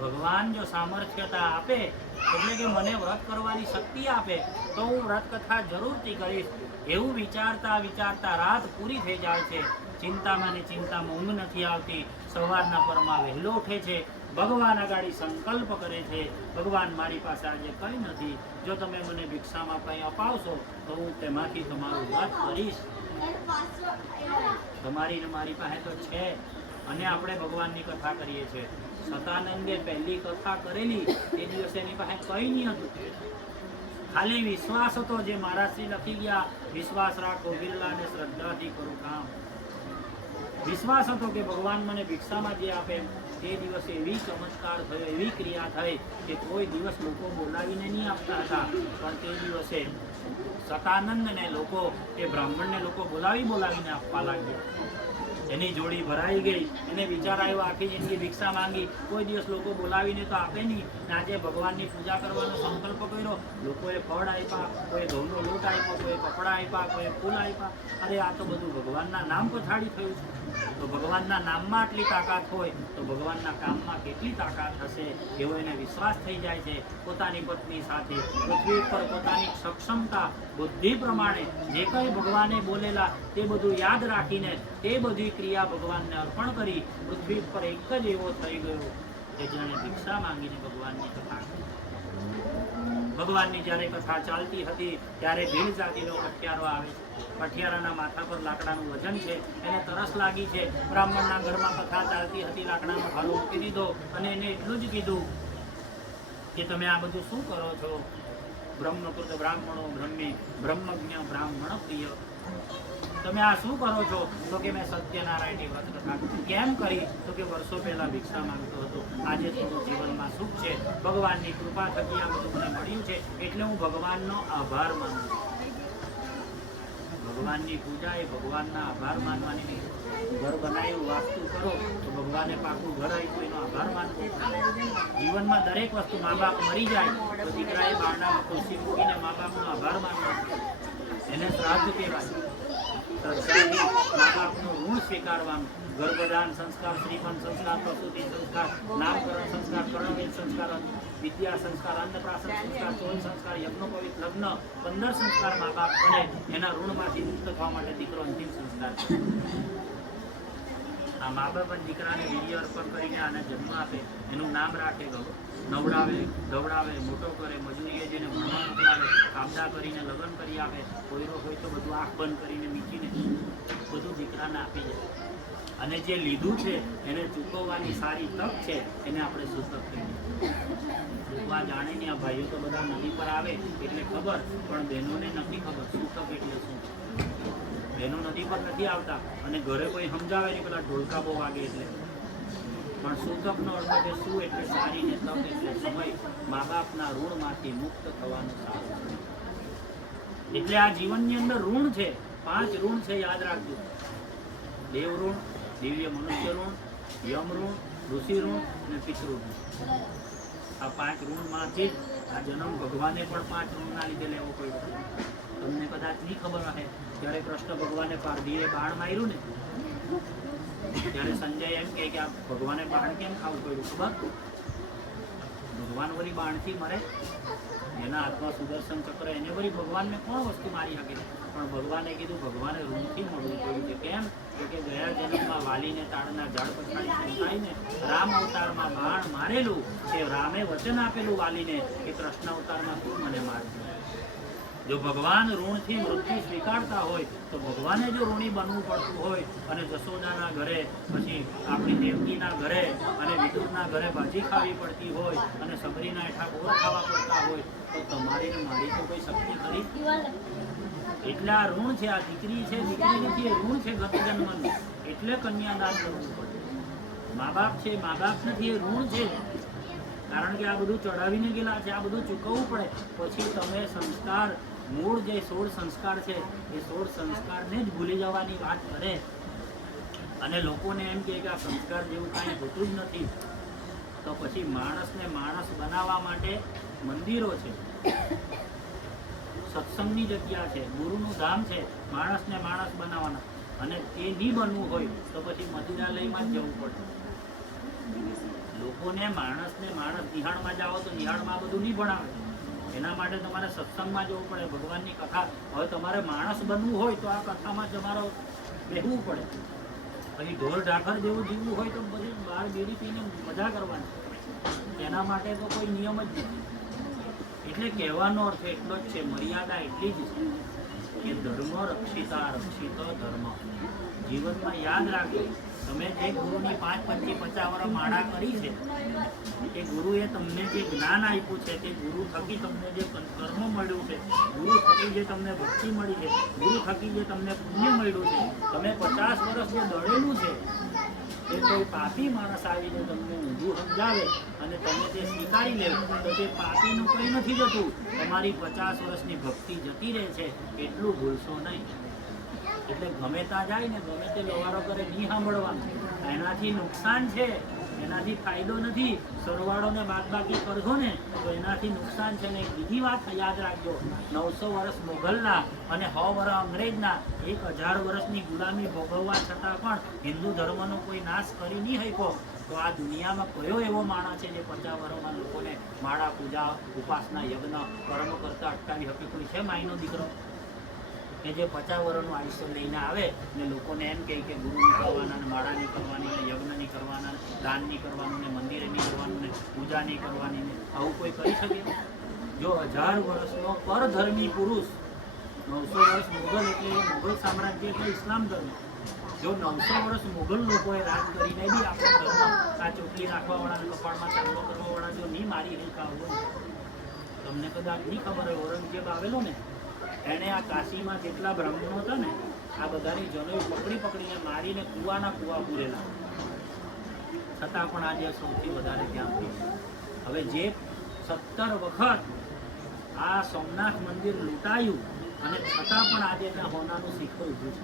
ભગવાન જો સામર્થ્યતા આપે એટલે કે મને વ્રત કરવાની શક્તિ આપે તો હું વ્રત કથા જરૂરથી કરીશ. એવું વિચારતા વિચારતા રાત પૂરી થઈ જાય છે. ચિંતામાં ને ચિંતામાં ઊંઘ નથી આવતી. સવારના પરમાં વહેલો ઉઠે છે, ભગવાન આગળ સંકલ્પ કરે છે ભગવાન મારી પાસે આજે કંઈ નથી, જો તમે મને ભિક્ષામાં કંઈ અપાવશો તો હું તેમાંથી તમારું વ્રત કરીશ. તમારી ને મારી પાસે તો છે, અને આપણે ભગવાનની કથા કરીએ છીએ. સતાનંદે પહેલી કથા કરેલી એ દિવસે એની પાસે કંઈ નહીં હતું, ખાલી વિશ્વાસ હતો. જે મહારાજશ્રી લખી ગયા, વિશ્વાસ રાખો બિરલા ને શ્રદ્ધાથી કરું કામ. વિશ્વાસ હતો કે ભગવાન મને ભિક્ષામાં જે આપે. તે દિવસે એવી ચમત્કાર થયો, એવી ક્રિયા થઈ કે કોઈ દિવસ લોકો બોલાવીને નહીં આપતા હતા, પણ તે દિવસે સતાનંદને લોકો, એ બ્રાહ્મણને લોકો બોલાવીને આપવા લાગ્યા. એની જોડી ભરાઈ ગઈ. એને વિચાર આવ્યો આખી જિંદગી ભિક્ષા માંગી, કોઈ દિવસ લોકો બોલાવીને તો આપે નહીં, ને આજે ભગવાનની પૂજા કરવાનો સંકલ્પ કર્યો. લોકોએ ફળ આપ્યા, કોઈ ઘઉંનો લોટ આપ્યો, કોઈ કપડાં આપ્યા, કોઈ ફૂલ આપ્યા. અરે આ તો બધું ભગવાનના નામ પછાડી થયું છે. તો ભગવાનના નામમાં આટલી તાકાત હોય તો ભગવાનના કામમાં કેટલી તાકાત હશે એવો એને વિશ્વાસ થઈ જાય છે. પોતાની પત્ની સાથે પૃથ્વી પર પોતાની સક્ષમતા બુદ્ધિ પ્રમાણે જે કંઈ ભગવાને બોલેલા તે બધું યાદ રાખીને તે બધી ક્રિયા ભગવાનને અર્પણ કરી. પૃથ્વી પર એક જ એવો થઈ ગયો કે જેણે ભિક્ષા માંગીને ભગવાનની કથા કરી. ભગવાનની જ્યારે કથા ચાલતી હતી ત્યારે ભીલ જાતિનો પઠિયારો આવે છે. પઠિયારાના માથા પર લાકડાનું વજન છે, એને તરસ લાગી છે. બ્રાહ્મણના ઘરમાં કથા ચાલતી હતી, લાકડાનો ભાલો મૂકી દીધો અને એને એટલું જ કીધું કે તમે આ બધું શું કરો છો? બ્રહ્મકૃત બ્રાહ્મણો બ્રહ્મી બ્રહ્મજ્ઞ બ્રાહ્મણ પ્રિય, તમે આ શું કરો છો? તો કે મેં સત્યનારાયણની વ્રત કથા કેમ કરી? તો કે વર્ષો પહેલા ભિક્ષા માંગતો હતો, આજે થોડું જીવનમાં સુખ છે, ભગવાનની કૃપા થકી આ બધું મને મળ્યું છે, એટલે હું ભગવાનનો આભાર માનું છું. ભગવાનની પૂજા એ ભગવાનના આભાર માનવાની નહીં. ઘર બનાવ્યું, વાસ્તુ કરો તો ભગવાને પાકું ઘર આપ્યું એનો આભાર માનવો. જીવનમાં દરેક વસ્તુ, મા બાપ મરી જાય તો દીકરાએ બારણામાં ખુરશી મૂકીને મા બાપનો આભાર માનવો, એને શ્રાદ્ધ કહેવાય. શ્રદ્ધાથી મા બાપનું ઋણ સ્વીકારવાનું. ગર્ભદાન સંસ્કાર, શ્રીમંત સંસ્કાર, પ્રસૂતિ સંસ્કાર, નામકરણ સંસ્કાર, કર્ણવેદ સંસ્કાર, વિદ્યા સંસ્કાર, અન્નપ્રાશન સંસ્કાર, ચોલ સંસ્કાર, યજ્ઞોપવિત લગ્ન, 15 સંસ્કાર મા બાપ કરે. એના ઋણમાંથી મુક્ત થવા માટે દીકરો અંતિમ સંસ્કાર છે. આ મા બાપ દીકરાને વીર્ય અર્પણ કરીને આને જન્મ આપે, એનું નામ રાખે, નવડાવે ધવડાવે, મોટો કરે, મજૂરીએ જઈને ભણવા મોકલાવે, કામદા કરીને લગ્ન કરી આપે, કોઈનો હોય તો બધું આંખ બંધ કરીને મીકીને બધું દીકરા બધાને આપી જાય. અને જે લીધું છે એને ચૂકવવાની સારી તક છે, એને આપણે સૂતક કહીએ. ચૂકવા જાણે ને આ ભાઈઓ તો બધા નદી પર આવે એટલે ખબર, પણ બહેનોને નથી ખબર સૂતક એટલે શું. બહેનો નદી પર નથી આવતા અને ઘરે કોઈ સમજાવે નહીં, પેલા ઢોલકા બહુ વાગે એટલે. પણ સૂતકનો અર્થ કે શું એટલે સારી ને તક એટલે સમય, મા બાપના ઋણમાંથી મુક્ત થવાનું સારું. એટલે આ જીવનની અંદર ઋણ છે, 5 ઋણ છે, યાદ રાખજો. દેવ ઋણ, દિવ્ય મનુષ્ય ઋણ, યમ ઋણ, ઋષિ ઋણ અને પિતૃ ઋણ. આ 5 ઋણમાંથી આ જન્મ ભગવાને પણ 5 ઋણના લીધે લેવો પડ્યો. તમને કદાચ નહીં ખબર હશે, જ્યારે કૃષ્ણ ભગવાને પારધીએ બાણ માર્યું ને, ત્યારે સંજય એમ કહે કે આ ભગવાને બાણ કેમ ખાવું પડ્યું ખબર? ભગવાન વળી બાણથી મરે? એના હાથમાં સુદર્શન ચક્ર, એને વળી ભગવાનને કોણ વસ્તુ મારી શકે? પણ ભગવાને કીધું ભગવાને ઋણથી મળવું પડ્યું છે. કેમ? કે ગયા જન્મમાં વાલીને તાળના ઝાડ પછાડી સંતાઈને રામ અવતારમાં બાણ મારેલું છે. રામે વચન આપેલું વાલીને કે કૃષ્ણ અવતારમાં તું મને મારજે. જો ભગવાન ઋણથી મૃત્યુ સ્વીકારતા હોય તો ભગવાને જો ઋણી બનવું પડતું હોય અને જશોદાના ઘરે, પછી આપણી દેવકીના ઘરે અને વિદુરના ઘરે ભાજી ખાવી પડતી હોય અને સબરીના હેઠા બોર ખાવા પડતા હોય, તો તમારી ને મારી તો કોઈ શક્તિ ખરી? એટલે આ ઋણ છે. આ દીકરી છે, દીકરી નથી, એ ઋણ છે ગત જન્મનું. એટલે કન્યાદાન કરવું પડે. મા બાપ છે, મા બાપ નથી, એ ઋણ છે. કારણ કે આ બધું ચડાવીને ગયેલા છે, આ બધું ચૂકવવું પડે. પછી તમે સંસ્કાર, મૂળ જે 16 સંસ્કાર છે, એ 16 સંસ્કારને જ ભૂલી જવાની વાત કરે અને લોકોને એમ કહે કે આ સંસ્કાર જેવું કાંઈ હોતું જ નથી. તો પછી માણસને માણસ બનાવવા માટે મંદિરો છે, સત્સંગની જગ્યા છે, ગુરુનું ધામ છે, માણસને માણસ બનાવવાના. અને તે નહીં બનવું હોય તો પછી મદિરાલયમાં જ જવું પડે. લોકોને માણસને માણસ નિહાળમાં જાઓ તો નિહાળમાં બધું નહીં ભણાવે. એના માટે તમારે સત્સંગમાં જવું પડે, ભગવાનની કથા. હવે તમારે માણસ બનવું હોય તો આ કથામાં તમારે બેહવું પડે. પછી ઢોર ઢાખર જેવું જીવવું હોય તો બધી બહાર બીડી પીને મજા કરવાની. એના માટે તો કોઈ નિયમ જ નથી. એટલે કહેવાનો અર્થ એટલો જ છે, મર્યાદા એટલી જ છે કે ધર્મ રક્ષિતા રક્ષિત ધર્મ. જીવનમાં યાદ રાખજો, તમે જે ગુરુની 5, 25, 50 વર્ષ માળા કરી છે, એ ગુરુએ તમને જે જ્ઞાન આપ્યું છે, તે ગુરુ થકી તમને જે કર્મ મળ્યું છે, ગુરુ થકી જે તમને ભક્તિ મળી છે, ગુરુ થકી જે તમને પુણ્ય મળ્યું છે, તમે 50 વર્ષ જે દળેલું છે, એ કોઈ પાપી માણસ આવીને તમને ઊંધું સમજાવે અને તમે તે સ્વીકારી લેવું તો તે પાપીનું કંઈ નથી જતું, તમારી 50 વર્ષની ભક્તિ જતી રહે છે. એટલું ભૂલશો નહીં. એટલે ગમે ત્યાં જાય ને ગમે તે લવારો કરે નહીં સાંભળવાનું. એનાથી નુકસાન છે, એનાથી ફાયદો નથી. સરવાળો ને બાદબાકી કરશો ને તો એનાથી નુકસાન છે. ને બીજી વાત યાદ રાખજો, 900 વર્ષ મોગલના અને 100 વર્ષ અંગ્રેજના, 1000 વર્ષની ગુલામી ભોગવવા છતાં પણ હિન્દુ ધર્મનો કોઈ નાશ કરી નહીં શક્યો. તો આ દુનિયામાં કયો એવો માણસ છે જે 50 વર્ષમાં લોકોને માળા, પૂજા, ઉપાસના, યજ્ઞ, કર્મ કરતા અટકાવી શકે? કોઈ છે માઈનો દીકરો કે જે 50 વર્ષનું આયુષ્ય લઈને આવે ને લોકોને એમ કહે કે ગુરુ નહીં કરવાના, ને માળા નહીં કરવાની, ને યજ્ઞ નહીં કરવાના, દાન નહીં કરવાનું, ને મંદિરે નહીં કરવાનું, ને પૂજા નહીં કરવાની, ને આવું કોઈ કરી શકે? જો 1000 વર્ષનો પરધર્મી પુરુષ, 900 વર્ષ મુગલ એટલે મુગલ સામ્રાજ્ય એટલે ઇસ્લામ ધર્મ. જો 900 વર્ષ મુગલ લોકોએ રાજ કરીને બી આપણો ધર્મ આ ચોટલી રાખવાવાળા, કપાળમાં ચાંદલો કરવાવાળા જો નહીં મારી રેખા હોય, તમને કદાચ નહીં ખબર હોય, ઔરંગઝેબ આવેલો ને, એણે આ કાશીમાં જેટલા બ્રાહ્મણો હતા ને, આ બધાની જનોઈ પકડીને મારીને કૂવા પૂરેલા. છતાં પણ આજે સૌથી વધારે ત્યાં. હવે જે 17 વખત આ સોમનાથ મંદિર લૂંટાયું અને છતાં પણ આજે ત્યાં હોનાનું શિખર ઊભું છે.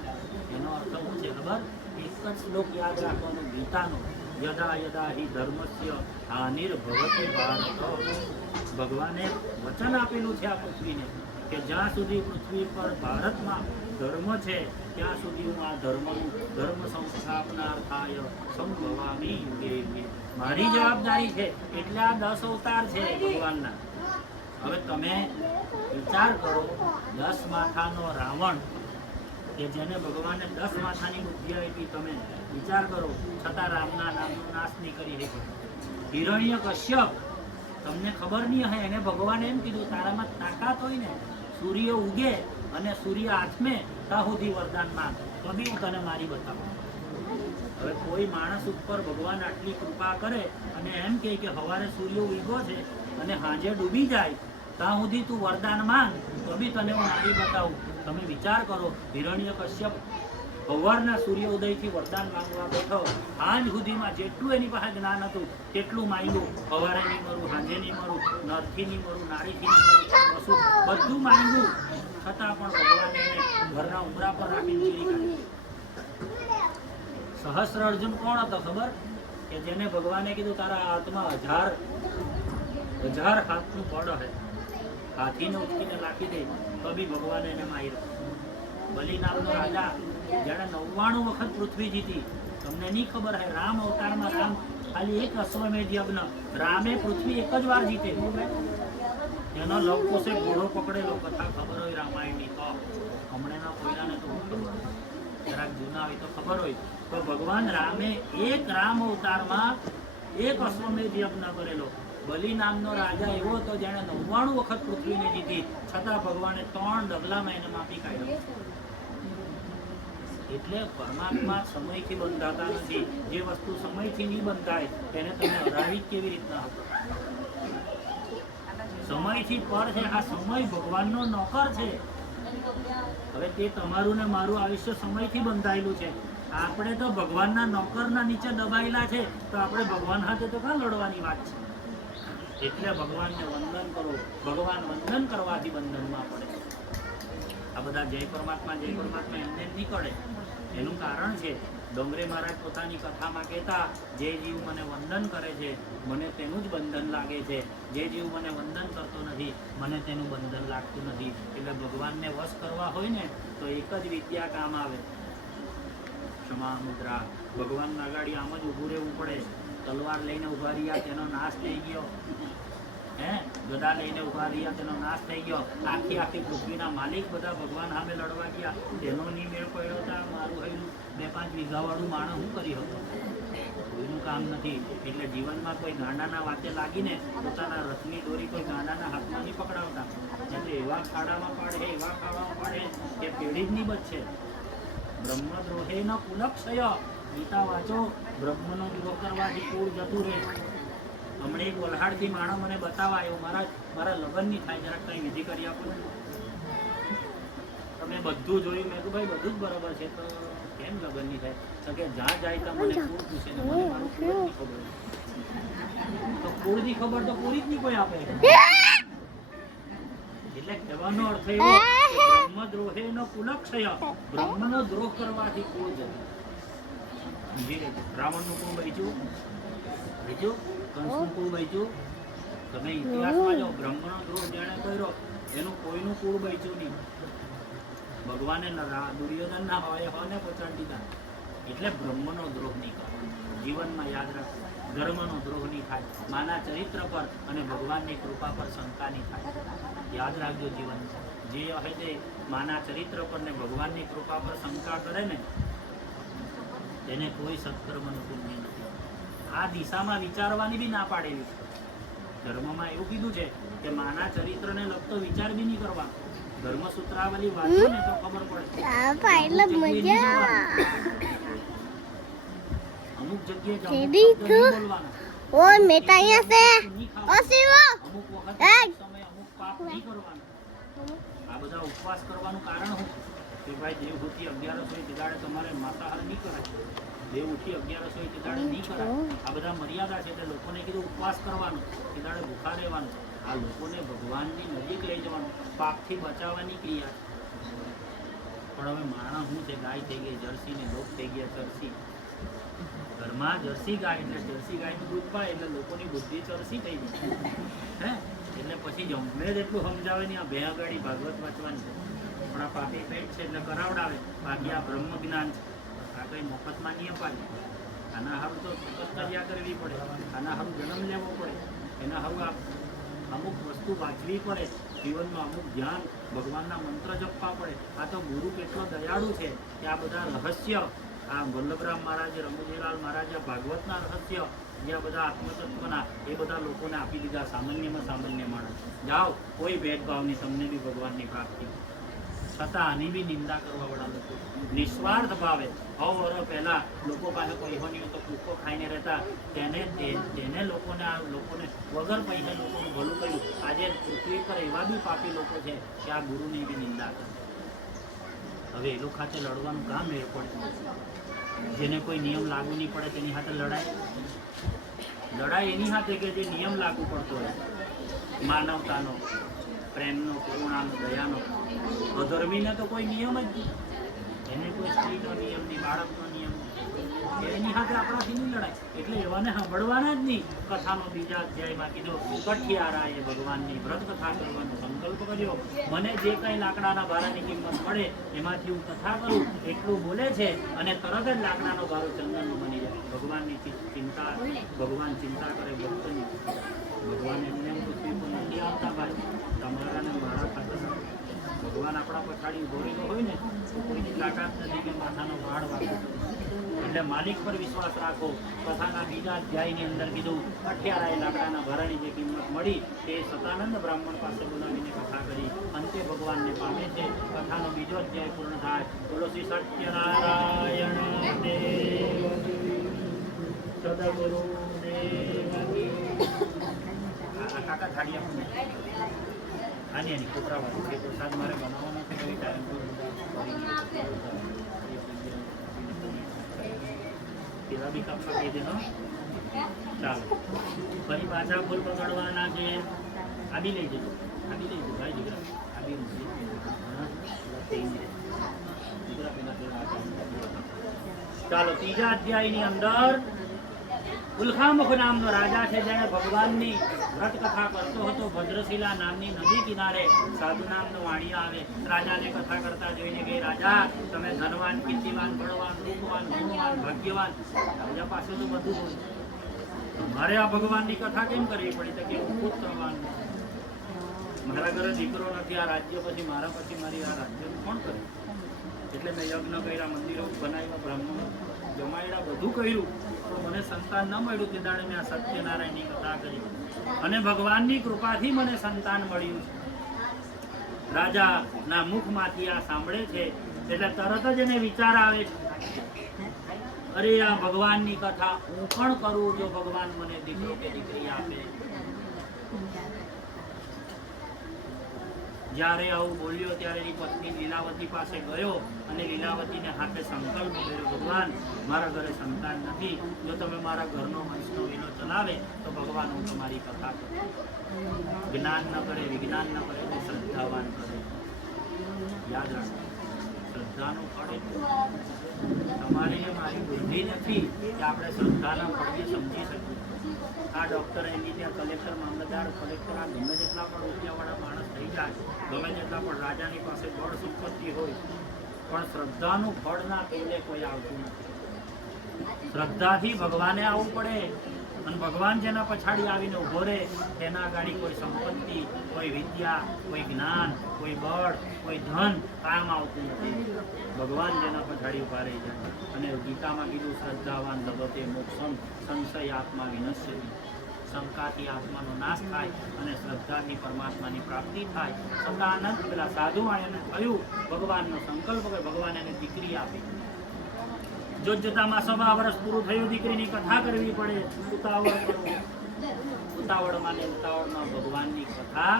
એનો અર્થ શું છે ખબર? એક જ શ્લોક યાદ રાખવાનો ગીતાનો, યદા યદા હિ ધર્મસ્ય હાનિર્ભવતિ ભારત. ભગવાને વચન આપેલું છે આ પૃથ્વીને કે જ્યાં સુધી પૃથ્વી પર ભારતમાં ધર્મ છે ત્યાં સુધી હું આ ધર્મ સંસ્થાપનાર્થાય સંભવામી યુગે યુગે. મારી જવાબદારી છે. એટલે આ 10 અવતાર છે ભગવાનના. હવે તમે વિચાર કરો, 10 માથાનો રાવણ કે જેને ભગવાને 10 માથાની બુદ્ધિ આપી, તમે વિચાર કરો, છતાં રામના નામનો નાશ નહીં કરી શકે. હિરણ્ય કશ્યપ, તમને ખબર નહીં હે, એને ભગવાને એમ કીધું તારામાં તાકાત હોય ને, સૂર્ય ઉગે અને સૂર્ય આથમે ત્યાં સુધી વરદાન માંગ, તો બી હું તને મારી બતાવું. હવે કોઈ માણસ ઉપર ભગવાન આટલી કૃપા કરે અને એમ કહે કે સવારે સૂર્ય ઉગ્યો છે અને સાંજે ડૂબી જાય ત્યાં સુધી તું વરદાન માંગ, તો બી તને હું મારી બતાવું. તમે વિચાર કરો, હિરણ્યકશ્યપ સવારના સૂર્ય ઉદયથી વરદાન માંગવા બેઠો, સાંજ સુધીમાં જેટલું એની પાસે જ્ઞાન હતું તેટલું માંગ્યું. સવારે નહીં મરું, સાંજે નહીં મરું, નરથી નહીં મરું, નારીથી નહીં મરું, પશુ બધું માંગ્યું, છતાં પણ ભગવાને એને ઘરના ઉમરા પર રાખીને ચીરી કાઢી. સહસ્ર અર્જુન કોણ હતો ખબર? કે જેને ભગવાને કીધું તારા હાથમાં 1000 હાથનું પડ હે, હાથીને ઉચકીને નાખી દે, તો બી ભગવાને એને માર્યો. બલિ નામનો રાજા જેણે 99 વખત પૃથ્વી જીતી. તમને નહીં ખબર હે, રામ અવતારમાં રામ ખાલી એક અશ્વમેધ યજ્ઞ રામે પૃથ્વી એક જ વાર જીતે. એનો લવકુશે ઘોડો પકડેલો, કથા ખબર હોય રામાયણની, તો હમણાંના કોઈનાને તો જરાક જૂના હોય તો ખબર હોય. તો ભગવાન રામે એક રામ અવતારમાં એક અશ્વમેધ યજ્ઞ કરેલો. બલિ નામનો રાજા એવો હતો જેણે 99 વખત પૃથ્વીને જીતી, છતાં ભગવાને 3 ડગલામાં એને માપી કાઢ્યો. એટલે પરમાત્મા સમયથી બંધાતા નથી. જે વસ્તુ સમયથી નહીં બંધાય તેને તમે હરાવી કેવી રીતના હતો? સમયથી પર છે. આ સમય ભગવાનનો નોકર છે. હવે તે તમારું ને મારું આયુષ્ય સમયથી બંધાયેલું છે. આપણે તો ભગવાનના નોકરના નીચે દબાયેલા છે, તો આપણે ભગવાન સાથે તો કાં લડવાની વાત છે? એટલે ભગવાનને વંદન કરો. ભગવાન વંદન કરવાથી બંધનમાં પડે. આ બધા જય પરમાત્મા એમને નીકળે. એનું કારણ છે, ડોંગરે મહારાજ પોતાની કથામાં કહેતા, જે જીવ મને વંદન કરે છે મને તેનું જ બંધન લાગે છે, જે જીવ મને વંદન કરતો નથી મને તેનું બંધન લાગતું નથી. એટલે ભગવાનને વશ કરવા હોય ને તો એક જ વિદ્યા કામ આવે, ક્ષમા મુદ્રા. ભગવાનના ગાડી આમ જ ઊભું રહેવું પડે. તલવાર લઈને ઉભા રહ્યા તેનો નાશ થઈ ગયો, ગદા લઈને ઉભા રહ્યા તેનો નાશ થઈ ગયો. આખી પૃથ્વીના માલિક બધા ભગવાન સામે લડવા ગયા, તેનો ની મેળ પડ્યો. મારું હૈયું 2-5 વીઘાવાળું માણસ હું કરી હતો? કોઈનું કામ નથી. એટલે જીવનમાં કોઈ ગાંડાના વાતે લાગીને પોતાના રથની દોરી કોઈ ગાંડાના હાથમાં નહીં પકડાવતા. એટલે એવા ખાડામાં પાડે, એવા ખાડામાં પાડે કે પેઢી જ નહીં બચશે. બ્રહ્મદ્રોહે ન કુલક્ષય. ગીતા વાંચો, બ્રહ્મનો દ્રોહ કરવાથી કુળ જતું રહે. હમણાં એક વલહાડથી માણસ મને બતાવવા આવ્યો, મારા લગ્ન નહીં થાય, જરાક કંઈ વિધિ કરી આપો. તમે બધું જોયું? મેં કહ્યું ભાઈ બધું જ બરાબર છે, તો કેમ લગ્ન નહીં થાય? તો કે જ્યાં જાય તો મને કુળ પૂછે ને મને મારું કુળ નહીં ખબર. તો કુળની ખબર તો પૂરી જ નહીં કોઈ આપે. એટલે કહેવાનો અર્થ એવો બ્રહ્મદ્રોહે ન કુલક્ષય. બ્રહ્મનો દ્રોહ કરવાથી કુળ જતું. રાવણનું કુળ બચ્યું, કંસનું કુળ બચ્યું. તમે ઇતિહાસમાં જાઓ, બ્રહ્મનો દ્રોહ જેણે કર્યો એનું કોઈનું કુળ બચ્યું નહીં. ભગવાને દુર્યોધનના હોય ને પહોંચાડી દીધા. એટલે બ્રહ્મનો દ્રોહ નહીં કરો. જીવનમાં યાદ રાખો, ધર્મનો દ્રોહ નહીં થાય. માના ચરિત્ર પર અને ભગવાનની કૃપા પર શંકા નહીં થાય. યાદ રાખજો, જીવન જે હોય તે માના ચરિત્ર પર ને ભગવાનની કૃપા પર શંકા કરે ને તેને કોઈ સત્કર્મનું પુણ્ય નથી. આ દિશામાં વિચારવાની બી ના પાડેલી છે. ધર્મમાં એવું કીધું છે કે માના ચરિત્રને લગતો વિચાર બી નહીં કરવા. ધર્મસૂત્રાવલી વાંચો ને તો ખબર પડે. અમુક જગ્યાએ બોલવાનું. અમુક પાપ નહીં કરવાનું. આ બધા ઉપવાસ કરવાનું કારણ શું કે ભાઈ દેવહૂતિ 11 હોય તે દાડે તમારે માતાહાર નહીં કરાય. દેવહૂતિ 11 હોય તે દાડે નહીં કરાય. આ બધા મર્યાદા છે. એટલે લોકોને કીધું ઉપવાસ કરવાનું, તે દાડે ભૂખા રહેવાનું. આ લોકોને ભગવાનની નજીક લઈ જવાનું, પાપથી બચાવવાની ક્રિયા. પણ હવે માણસ શું છે, ગાય થઈ ગઈ જર્સી ને લોક થઈ ગયા ચરસી. ઘરમાં જર્સી ગાય એટલે જર્સી ગાયનું દૂધ પાય એટલે લોકોની બુદ્ધિ ચરસી થઈ ગઈ. એટલે પછી જમણે જ એટલું સમજાવે નહીં, આ ભેં ગાડી ભાગવત વાંચવાની છે. પણ આ પાપી પેટ છે એટલે કરાવડાવે. બાકી આ બ્રહ્મ જ્ઞાન છે, આ કંઈ મફતમાં નહીં અપાય. આના સારું તો તપશ્ચર્યા કરવી પડે, આના સારું જન્મ લેવો પડે, એના સારું અમુક વસ્તુ વાંચવી પડે, જીવનમાં અમુક ધ્યાન ભગવાનના મંત્ર જપવા પડે. આ તો ગુરુ કેટલો દયાળુ છે કે આ બધા રહસ્ય, આ વલ્લભરામ મહારાજે, રમુજીલાલ મહારાજે ભાગવતના રહસ્ય, જે આ બધા આત્મતત્વના, એ બધા લોકોને આપી દીધા. સામાન્યમાં સામાન્ય માણસ જાઓ, કોઈ ભેદભાવ નહીં, તમને બી ભગવાનની પ્રાપ્તિ. છતાં આની બી નિંદા કરવા વાળા લોકો નિસ્વાર્થ ભાવે વર્ષ પહેલા લોકો પાસે પૈસા તો ભૂખો ખાઈને રહેતા તેને લોકોને વગર પૈસા લોકોનું ભલું કર્યું. આજે પૃથ્વી પર એવા બી પાપી લોકો છે કે આ ગુરુની બી નિંદા કરે. હવે એ લોકો ખાતે લડવાનું કામ મેળ પડે. જેને કોઈ નિયમ લાગુ નહીં પડે તેની સાથે લડાઈ એની સાથે કે જે નિયમ લાગુ પડતો હોય, માનવતાનો, પ્રેમનો, કરુણાનો, દયાનો. અધર્મીને તો કોઈ નિયમ જ નહીં. એને કોઈ સ્ત્રીનો નિયમ નહીં, બાળકનો નિયમ નહીં. એની સાથે આપણાથી નહીં લડાય. એટલે એવાને સાંભળવાના જ નહીં. કથાનો બીજા અધ્યાયમાં કીધું, કઠિયારાએ ભગવાનની વ્રત કથા કરવાનો સંકલ્પ કર્યો. મને જે કંઈ લાકડાના ભારાની કિંમત મળે એમાંથી હું કથા કરું એટલું બોલે છે અને તરત જ લાકડાનો ભારો ચંદનનો બની જાય. ભગવાનની ચિંતા, ભગવાન ચિંતા કરે ભક્તની. ભગવાન એમને પૃથ્વી પર નથી આવતા ભાઈ, તમારા ને મારા ખાતે. ભગવાન આપણા પછાડી ઉભો રહેલો હોય ને તો કોઈની તાકાત નથી કે માથાનો વાળ વાગો. એટલે માલિક પર વિશ્વાસ રાખો. કથાના બીજા અધ્યાયની અંદર કીધું, 18 લાકડાના ભારાની જે કિંમત મળી તે સતાનંદ બ્રાહ્મણ પાસે બોલાવીને કથા કરી. અંતે ભગવાનને પામે છે. કથાનો બીજો અધ્યાય પૂર્ણ થાય. બોલો શ્રી સત્યનારાયણ દેવ સદગુરુ દેવ. કાકા થાળી આપણને આની એની કોપરાવાળી એ પ્રસાદ મારે બનાવવાનો છે. કઈ ટાઈમ પેલા બી કાપવા કહી દેનો. ચાલો ફરી પાછા ફૂલ પકડવાના છે. આ બી લઈ જજો, આ બી લઈ જજો ભાઈ દીકરા. આ બી ચાલો ત્રીજા અધ્યાયની અંદર ઉલ્ખામુખ નામનો રાજા છે, જેણે ભગવાનની વ્રત કથા કરતો હતો. ભદ્રશિલા નામની નદી કિનારે સાધુ નામનો વાણિયા આવે. રાજાને કથા કરતા જોઈને કે રાજા, તમે ધનવાન, કીર્તિવાન, બળવાન, રૂપવાન, ગુણવાન, ભાગ્યવાન, રાજા પાસે તો બધું હોય. મારે આ ભગવાનની કથા કેમ કરવી પડી? તો કે હું પુત્રવાન, મારા ઘરે દીકરો નથી. આ રાજ્ય પછી મારા પછી મારી આ રાજ્યનું કોણ કરે? એટલે મેં યજ્ઞ કર્યા, મંદિરો બનાવ્યા, બ્રાહ્મણો જમાયડા, બધું કર્યું, તો મને સંતાન ન મળ્યું. તે દાડે મેં આ સત્યનારાયણની કથા કરી અને ભગવાનની કૃપાથી મને સંતાન મળ્યું છે. રાજાના મુખમાંથી આ સાંભળે છે એટલે તરત જ એને વિચાર આવે છે, અરે આ ભગવાનની કથા હું પણ કરું, જો ભગવાન મને દીકરો કે દીકરી આપે. જ્યારે આવું બોલ્યો ત્યારે એની પત્ની લીલાવતી પાસે ગયો અને લીલાવતીને હાથે સંકલ્પ કર્યો, ભગવાન મારા ઘરે સંતાન નથી, જો તમે મારા ઘરનો વંશનો વિનો ચલાવે તો ભગવાન હું તમારી કથા કરું. જ્ઞાન ન કરે, વિજ્ઞાન ન કરે તો શ્રદ્ધાવાન કરે. યાદ રાખો, શ્રદ્ધાનું ફળ તમારી મારી બુદ્ધિ નથી કે આપણે શ્રદ્ધાના ફળને સમજી શકીએ. આ ડૉક્ટર, એન્જિનિયર, કલેક્ટર, મામલતદાર, કલેક્ટર, આ ગમે જેટલા પણ રૂપિયાવાળા માણસ થઈ જાય, ગમે જેટલા પણ રાજાની પાસે બળ સંપત્તિ હોય, પણ શ્રદ્ધાનું ફળ ના પેલે કોઈ આવતું નથી. શ્રદ્ધાથી ભગવાને આવવું પડે અને ભગવાન જેના પછાડી આવીને ઊભો રહે તેના આગળ કોઈ સંપત્તિ, કોઈ વિદ્યા, કોઈ જ્ઞાન, કોઈ બળ, કોઈ ધન કામ આવતું નથી. ભગવાન જેના પછાડી ઉભા રહી જાય. અને ગીતામાં કીધું, શ્રદ્ધાવાન લભતે મોક્ષમ સંશય આત્મા વિનશ્યતિ. શંકાથી આત્માનો નાશ થાય અને શ્રદ્ધાથી પરમાત્માની પ્રાપ્તિ થાય. સદાનંદ પેલા સાધુ એને થયું, ભગવાનનો સંકલ્પ કરે, ભગવાન એને દીકરી આપી. જોતજોતામાં 100 વર્ષ પૂરું થયું, દીકરીની કથા કરવી પડે. ઉતાવળ કરો, ઉતાવળમાં ને ઉતાવળમાં ભગવાનની કથા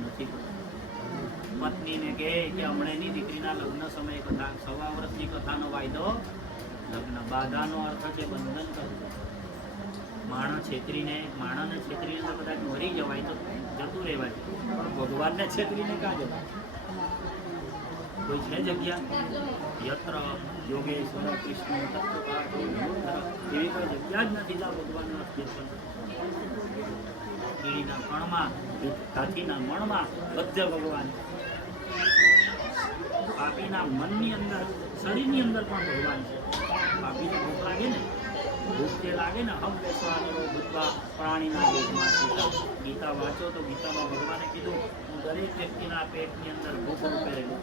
નથી. પત્નીને કહે કે હમણાંની દીકરીના લગ્ન સમયે કથા, 100 વર્ષની કથાનો વાયદો લગ્ન. બાધાનો અર્થ છે બંધન કરવું. માણસ છેતરીને તો કદાચ મરી જવાય તો જતું રહેવાય, પણ ભગવાનને છેતરીને કાં જવાય? કોઈ છે જગ્યા? યત્ર યોગેશ્વર કૃષ્ણ તત્વપાતો એવી કોઈ જગ્યા જ નથી જ્યાં ભગવાનનું અસ્તિત્વ. કીડીના કણમાં, હાથીના મણમાં બધે ભગવાન. પાપીના મનની અંદર, શરીરની અંદર પણ ભગવાન છે. પાપીને ભૂખ લાગે ને, ભૂખ જે લાગે ને, હમ બેસવાનો ભૂતવા પ્રાણીના ભેટમાં સીતા. ગીતા વાંચો તો ગીતામાં ભગવાને કીધું, હું દરેક વ્યક્તિના પેટની અંદર ભૂખ રૂપે રહેલું.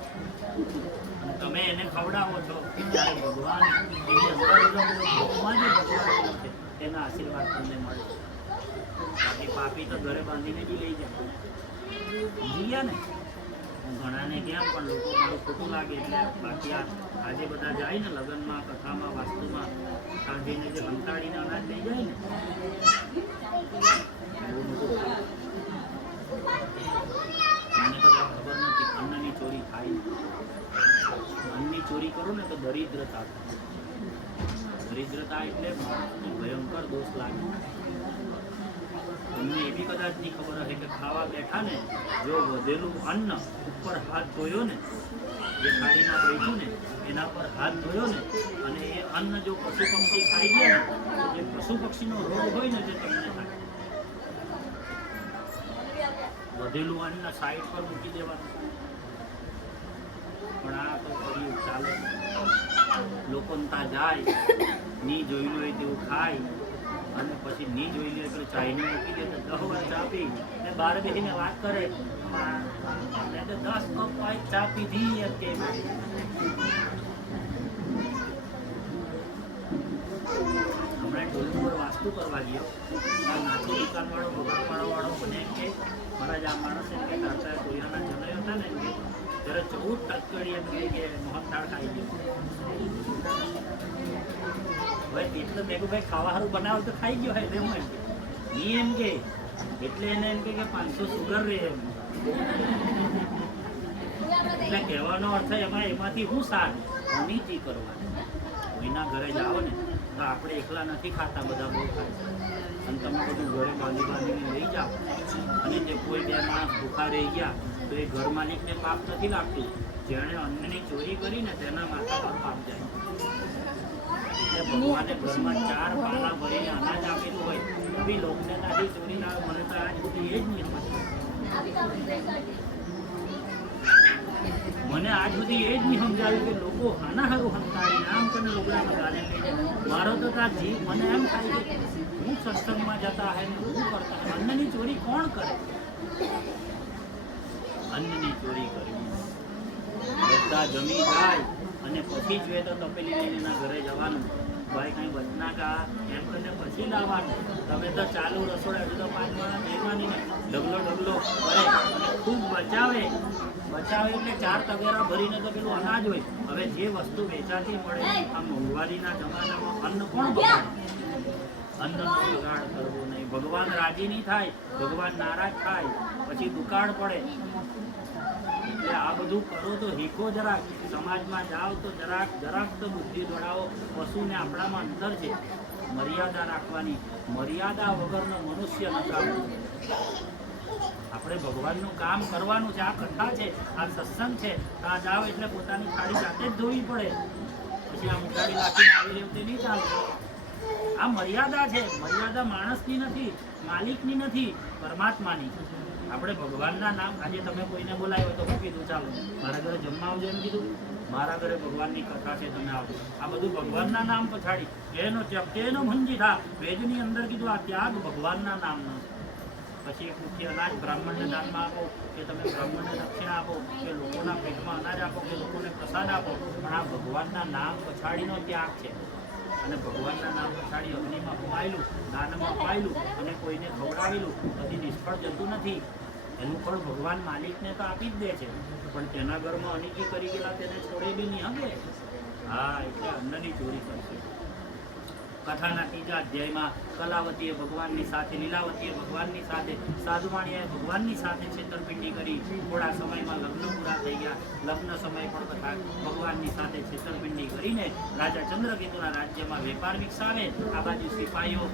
તમે એને ખવડાવો છો ત્યારે ભગવાન એની અંદર ભૂખમાં જે ભગવાન છે તેના આશીર્વાદ તમને મળે. બાકી પાપી તો ઘરે બાંધીને બી લઈ જાય. સમજી ગયા ને? હું ઘણાને કેમ પણ લોકો મારું ખોટું લાગે એટલે બાકી આજે બધા જાય ને લગ્નમાં, કથામાં, વાસ્તુમાં, સાંજીને જે કંટાળીને અનાજ લઈ જાય ને બહુ મોટું થાય. તમને કદાચ ખબર નથી અન્નની ચોરી થાય. અન્નની ચોરી કરો ને તો દરિદ્રતા થાય. દરિદ્રતા એટલે માણસને ભયંકર દોષ લાગે. તમને એવી કદાચ નહીં ખબર હશે કે ખાવા બેઠા ને જો વધેલું અન્ન ઉપર હાથ ધોયો ને, જે થાળીમાં બેઠું ને એના પર હાથ ધોયો ને અને એ અન્ન જો પશુ પક્ષી ખાઈ ગયા ને તો જે પશુ પક્ષીનો રોગ હોય ને તે તમને થાય. વધેલું અન્ન સાઈડ પર મૂકી દેવાનું. પણ આ તો કર્યું ચાલે. લોકો ત્યાં જાય, ની જોયેલું હોય તેવું ખાય અને પછી ની જોઈ લે એટલે ચાઈને મૂકી દે તો 10 વાર ચા પી ને બહાર બેસીને વાત કરે, 10 કપ ચા પીધી એમ કે. હમણાં ટોલ ઉપર વાસ્તુ કરવા ગયો, નાચી દુકાનવાળો, બગાડવાળો મને એમ કે મારા જ આ માણસ એમ કે કરતા કોઈના જનય હતા ને ત્યારે 14 ટક્કડી એમ કે મોહનથાળ ખાઈ ગયો. એટલે મેં કહું ભાઈ ખાવા સારું બનાવ તો ખાઈ ગયો હોય હું એમ ની એમ કે એટલે એને એમ કે 500 સુગર રહે એમ. એટલે કહેવાનો અર્થ એમાંથી હું સારું અનિતિ કરવાની. કોઈના ઘરે જાઓ ને તો આપણે એકલા નથી ખાતા, બધા બહુ ખાય અને તમે બધું ઘરે બાંધીને લઈ જાઓ અને જે કોઈ બે માણસ ભૂખા રહી ગયા તો એ ઘર માલિકને પાપ નથી લાગતું. જેણે અન્નની ચોરી કરી ને તેના માથા પર પાપ જાય. ભગવાને ઘરમાં 4 પાલા ભરીને અનાજ આપેલું હોય તો બી લોકને નાથી ચોરી ના. મને તો આજ સુધી એ જ નહીં મને આજ સુધી એ જ નહીં સમજાવ્યું કે લોકો આના હારું હંકારીને આમ કરીને લોકોના ગાને લઈને મારો તો તાર જીવ મને એમ થાય કે હું સત્સંગમાં જતા હે ને હું કરતા હે. અન્નની ચોરી કોણ કરે? અન્નની ચોરી કરવી. બધા જમી જાય અને પછી જોઈએ તો તપેલી લઈને એના ઘરે જવાનું. ભાઈ કઈ બચના કા એમ કરીને પછી લાવવાનું. તમે તો ચાલુ રસોડા હજુ તો 5 માણસ જમવાની ઢગલો કરે અને ખૂબ બચાવે એટલે 4 તગેરા ભરીને તો પેલું અનાજ હોય. હવે જે વસ્તુ વેચાતી મળે આ મોંઘવારીના જમાનામાં અન્ન કોણ બગાડે? અન્નનો બગાડ કરવો નહીં. ભગવાન રાજી નહીં થાય, ભગવાન નારાજ થાય, પછી દુકાળ પડે. એટલે આ બધું કરો તો હીખો જરાક. સમાજમાં જાઓ તો જરાક તો બુદ્ધિ દોડાવો. પશુને આપણામાં અંતર છે, મર્યાદા રાખવાની. મર્યાદા વગરનો મનુષ્ય નકામો. આપણે ભગવાનનું કામ કરવાનું છે. આ કથા છે, આ સત્સંગ છે. ત્યાં જાઓ એટલે પોતાની થાળી જાતે જ ધોવી પડે. પછી આ મુઠાડી રાખીને આવી રહેવું તે નહીં ચાલે. આ મર્યાદા છે. મર્યાદા માણસની નથી, માલિકની નથી, પરમાત્માની. આપણે ભગવાનના નામ. આજે તમે કોઈને બોલાવ્યો તો હું કીધું ચાલો મારા ઘરે જમવા આવજો એમ કીધું? મારા ઘરે ભગવાનની કથા છે, તમે આવજો. આ બધું ભગવાનના નામ પછાડી એનો ત્યાગ તેનો ભંજી થા. વેદની અંદર કીધું આ ત્યાગ ભગવાનના નામનો. પછી એક મુખ્ય અનાજ બ્રાહ્મણને દાનમાં આપો, કે તમે બ્રાહ્મણને દક્ષિણા આપો, કે લોકોના પેટમાં અનાજ આપો, કે લોકોને પ્રસાદ આપો. પણ આ ભગવાનના નામ પછાડીનો ત્યાગ છે. અને ભગવાનના નામ પછાડી અગ્નિમાં અપાયેલું, દાનમાં અપાયેલું અને કોઈને ખવડાવેલું કદી નિષ્ફળ જતું નથી. એનું ફળ ભગવાન માલિકને તો આપી જ દે છે, પણ તેના ઘરમાં અનિકી કરી ગયેલા તેને છોડે બી નહીં હગે. હા, એટલે અન્નની ચોરી કરશે. કથાના 3જા અધ્યાયમાં કલાવતીએ ભગવાનની સાથે, લીલાવતીએ ભગવાનની સાથે, સાધુવાણીએ ભગવાનની સાથે છેતરપિંડી કરી. થોડા સમયમાં લગ્ન પૂરા થઈ ગયા. લગ્ન સમય પણ કથા ભગવાનની સાથે છેતરપિંડી કરીને રાજા ચંદ્રકેતુના રાજ્યમાં વેપાર વિકસાવે. આ બાજુ સિપાહીઓ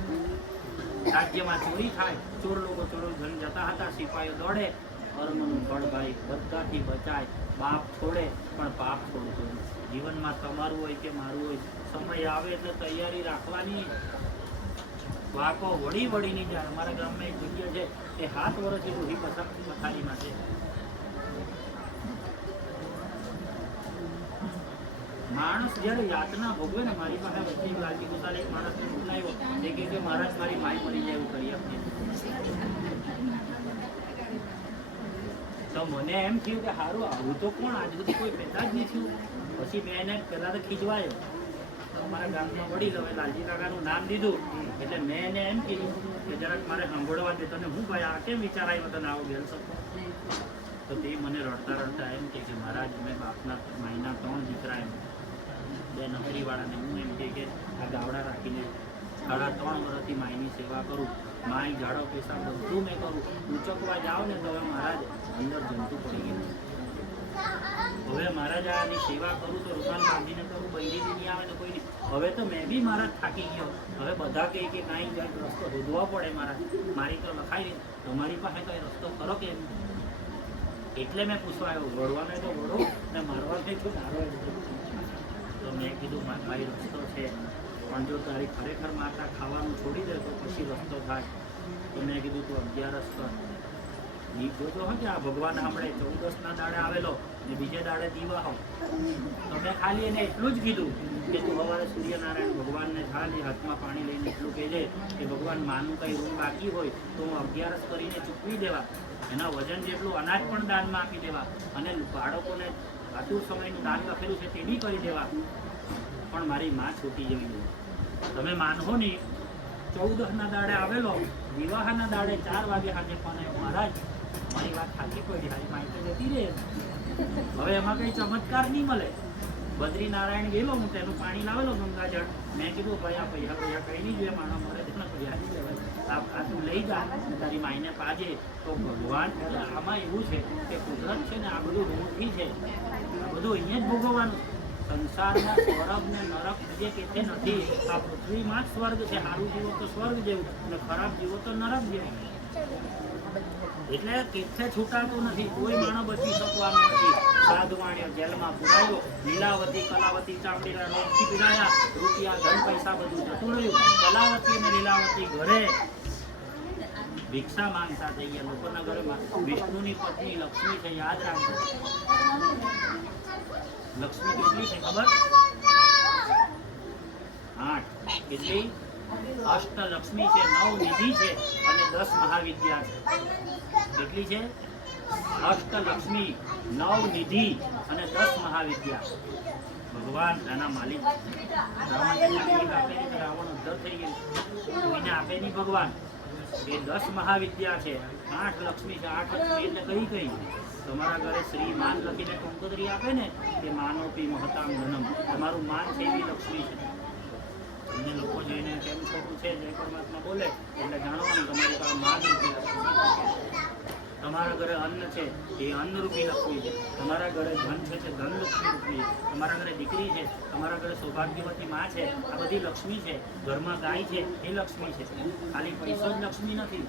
રાજ્યમાં ચોરી થાય. ચોર લોકો ચોરો ઘણી જતા હતા. સિપાહીઓ દોડે. કર્મનું ફળ ભાઈ બધાથી બચાય. બાપ છોડે પણ પાપ છોડતો નથી. જીવનમાં તમારું હોય કે મારું હોય, સમય આવે એટલે તૈયારી રાખવાની. વાકો વળી જાય. અમારા ગામમાં એક જગ્યા છે એ 7 વર્ષથી રૂહી પથારીમાં છે. માણસ જયારે યાતના ભોગવે ને, મારી પાસે વચ્ચે લાલજી ગુસાલ એક માણસને મોકલાવ્યો. એ કે મહારાજ મારી માય મરી જાય એવું કરી આપીએ. તો મને એમ થયું કે સારું આવું તો કોણ આજ સુધી કોઈ પેદા જ નહીં થયું. પછી મેં એને પહેલાં તો ખીજવાયો અમારા ગામના વડીલ હવે લાલજી કાકાનું નામ દીધું એટલે મેં એને એમ કીધું કે જરાક મારે સાંભળવા દે, તને હું ભાઈ આ કેમ વિચાર આવ્યો તને આવો બેલ શકતો? તો તે મને રડતા રડતા એમ કે મહારાજ મેં બાપના માયના 3 દીકરા એમ 2 નોકરીવાળાને હું એમ કે આ ગાવડા રાખીને 3.5 વર્ષથી માયની સેવા કરું, માય ઝાડો પેશાબ બધું મેં કરું, ઉચકવા જાઓ ને તો હવે મહારાજ અંદર જંતુ પડી ગયું. હવે મહારાજ આની સેવા કરું તો રૂમાલ બાંધીને કરું, બૈરી નહીં આવે તો કોઈ નહીં. હવે તો મેં બી મહારાજ થાકી ગયો. હવે બધા કહે કે કાંઈ જાય રસ્તો શોધવો પડે મહારાજ, મારી તો લખાઈ રહી, તમારી પાસે કઈ રસ્તો ખરો કેમ? એટલે મેં પૂછવા આવ્યો, વળવાનો તો વળો ને મારવાનો તો મારો. તો મેં કીધું ભાઈ રસ્તો છે, પણ જો તારી ખરેખર માતા ખાવાનું છોડી દે તો પછી રસ્તો થાય. તો મેં કીધું તું 11 કર. જોજો હો કે આ ભગવાન આપણે 14ના દાડે આવેલો ને બીજે દાડે દીવા હો. તો મેં ખાલી એને એટલું જ કીધું કે તું સવારે સૂર્યનારાયણ ભગવાનને ખાલી હાથમાં પાણી લઈને એટલું કહેજે કે ભગવાન માનું કંઈ રૂમ બાકી હોય તો હું 11 કરીને ચૂકવી દેવા, એના વજન જેટલું અનાજ પણ દાનમાં આપી દેવા, અને બાળકોને આટલું સમયનું દાન લખેલું છે તે બી કરી દેવા, પણ મારી માં છૂટી જવી. તમે માનહો નહીં, 14ના દાડે આવેલો, વિવાહના દાડે 4 વાગે હાજે પણ મહારાજ મારી વાત થાકી પડી, હારી માહિતી જતી રહે. હવે એમાં કંઈ ચમત્કાર નહીં મળે. બદ્રીનારાયણ ગયેલો, હું તેનું પાણી લાવેલો ગંગાજળ, મેં કીધું ભાઈ આ પૈસા કંઈ નહીં જોઈએ, માણસ મરે તેના પૈસા નહીં લેવાય, આ તું લઈ જા તારી માઈને પાજે. તો ભગવાન આમાં એવું છે કે કુદરત છે ને આ બધું રૂમથી છે, આ બધું અહીંયા જ ભોગવવાનું. સંસારના સ્વર્ગ ને નરક જે કેતે નથી, આ પૃથ્વીમાં જ સ્વર્ગ છે. સારું જીવો તો સ્વર્ગ જેવું અને ખરાબ જીવો તો નરક જેવું. એટલે કેથે છૂટાતું નથી, કોઈ માણસ બચી શકવાનો નથી. સાધુવાણીઓ જેલમાં પુરાયો, લીલાવતી કલાવતી ચામડીના રોગથી પીડાયા, રૂપિયા ધન પૈસા બધું જતું રહ્યું. કલાવતી અને લીલાવતી ઘરે ભિક્ષા માંગતા થઈ ગયા. લોકોના ઘરમાં વિષ્ણુની પત્ની લક્ષ્મી છે, યાદ રાખજો. લક્ષ્મી કેટલી છે ખબર? 8. કેટલી? અષ્ટલક્ષ્મી છે, 9 નિધિ છે અને 10 મહાવિદ્યા છે. કેટલી છે? અષ્ટલક્ષ્મી, 9 નિધિ અને 10 મહાવિદ્યા. ભગવાન એના માલિક રાવણ ઉદ્ધર થઈ ગયું, કોઈને આપે નહીં ભગવાન. એ 10 મહાવિદ્યા છે, 8 લક્ષ્મી છે. 8 લક્ષ્મી એટલે કઈ કઈ? તમારા ઘરે શ્રી માન લખીને કંકોત્રી આપે ને એ માનવતી મહતામ ધનમ, તમારું માન છે એવી લક્ષ્મી છે. તમને લોકો જોઈને કેમ છોટું છે જય પરમાત્મા બોલે એટલે જાણવાનું તમારી પાસે માન રૂપી લક્ષ્મી. તમારા ઘરે અન્ન છે એ અન્ન રૂપી લક્ષ્મી છે. તમારા ઘરે ધન છે તે ધન લક્ષ્મી રૂપી છે. તમારા ઘરે દીકરી છે, તમારા ઘરે સૌભાગ્યવતી માં છે, આ બધી લક્ષ્મી છે. ઘરમાં ગાય છે એ લક્ષ્મી છે. ખાલી પૈસો જ લક્ષ્મી નથી.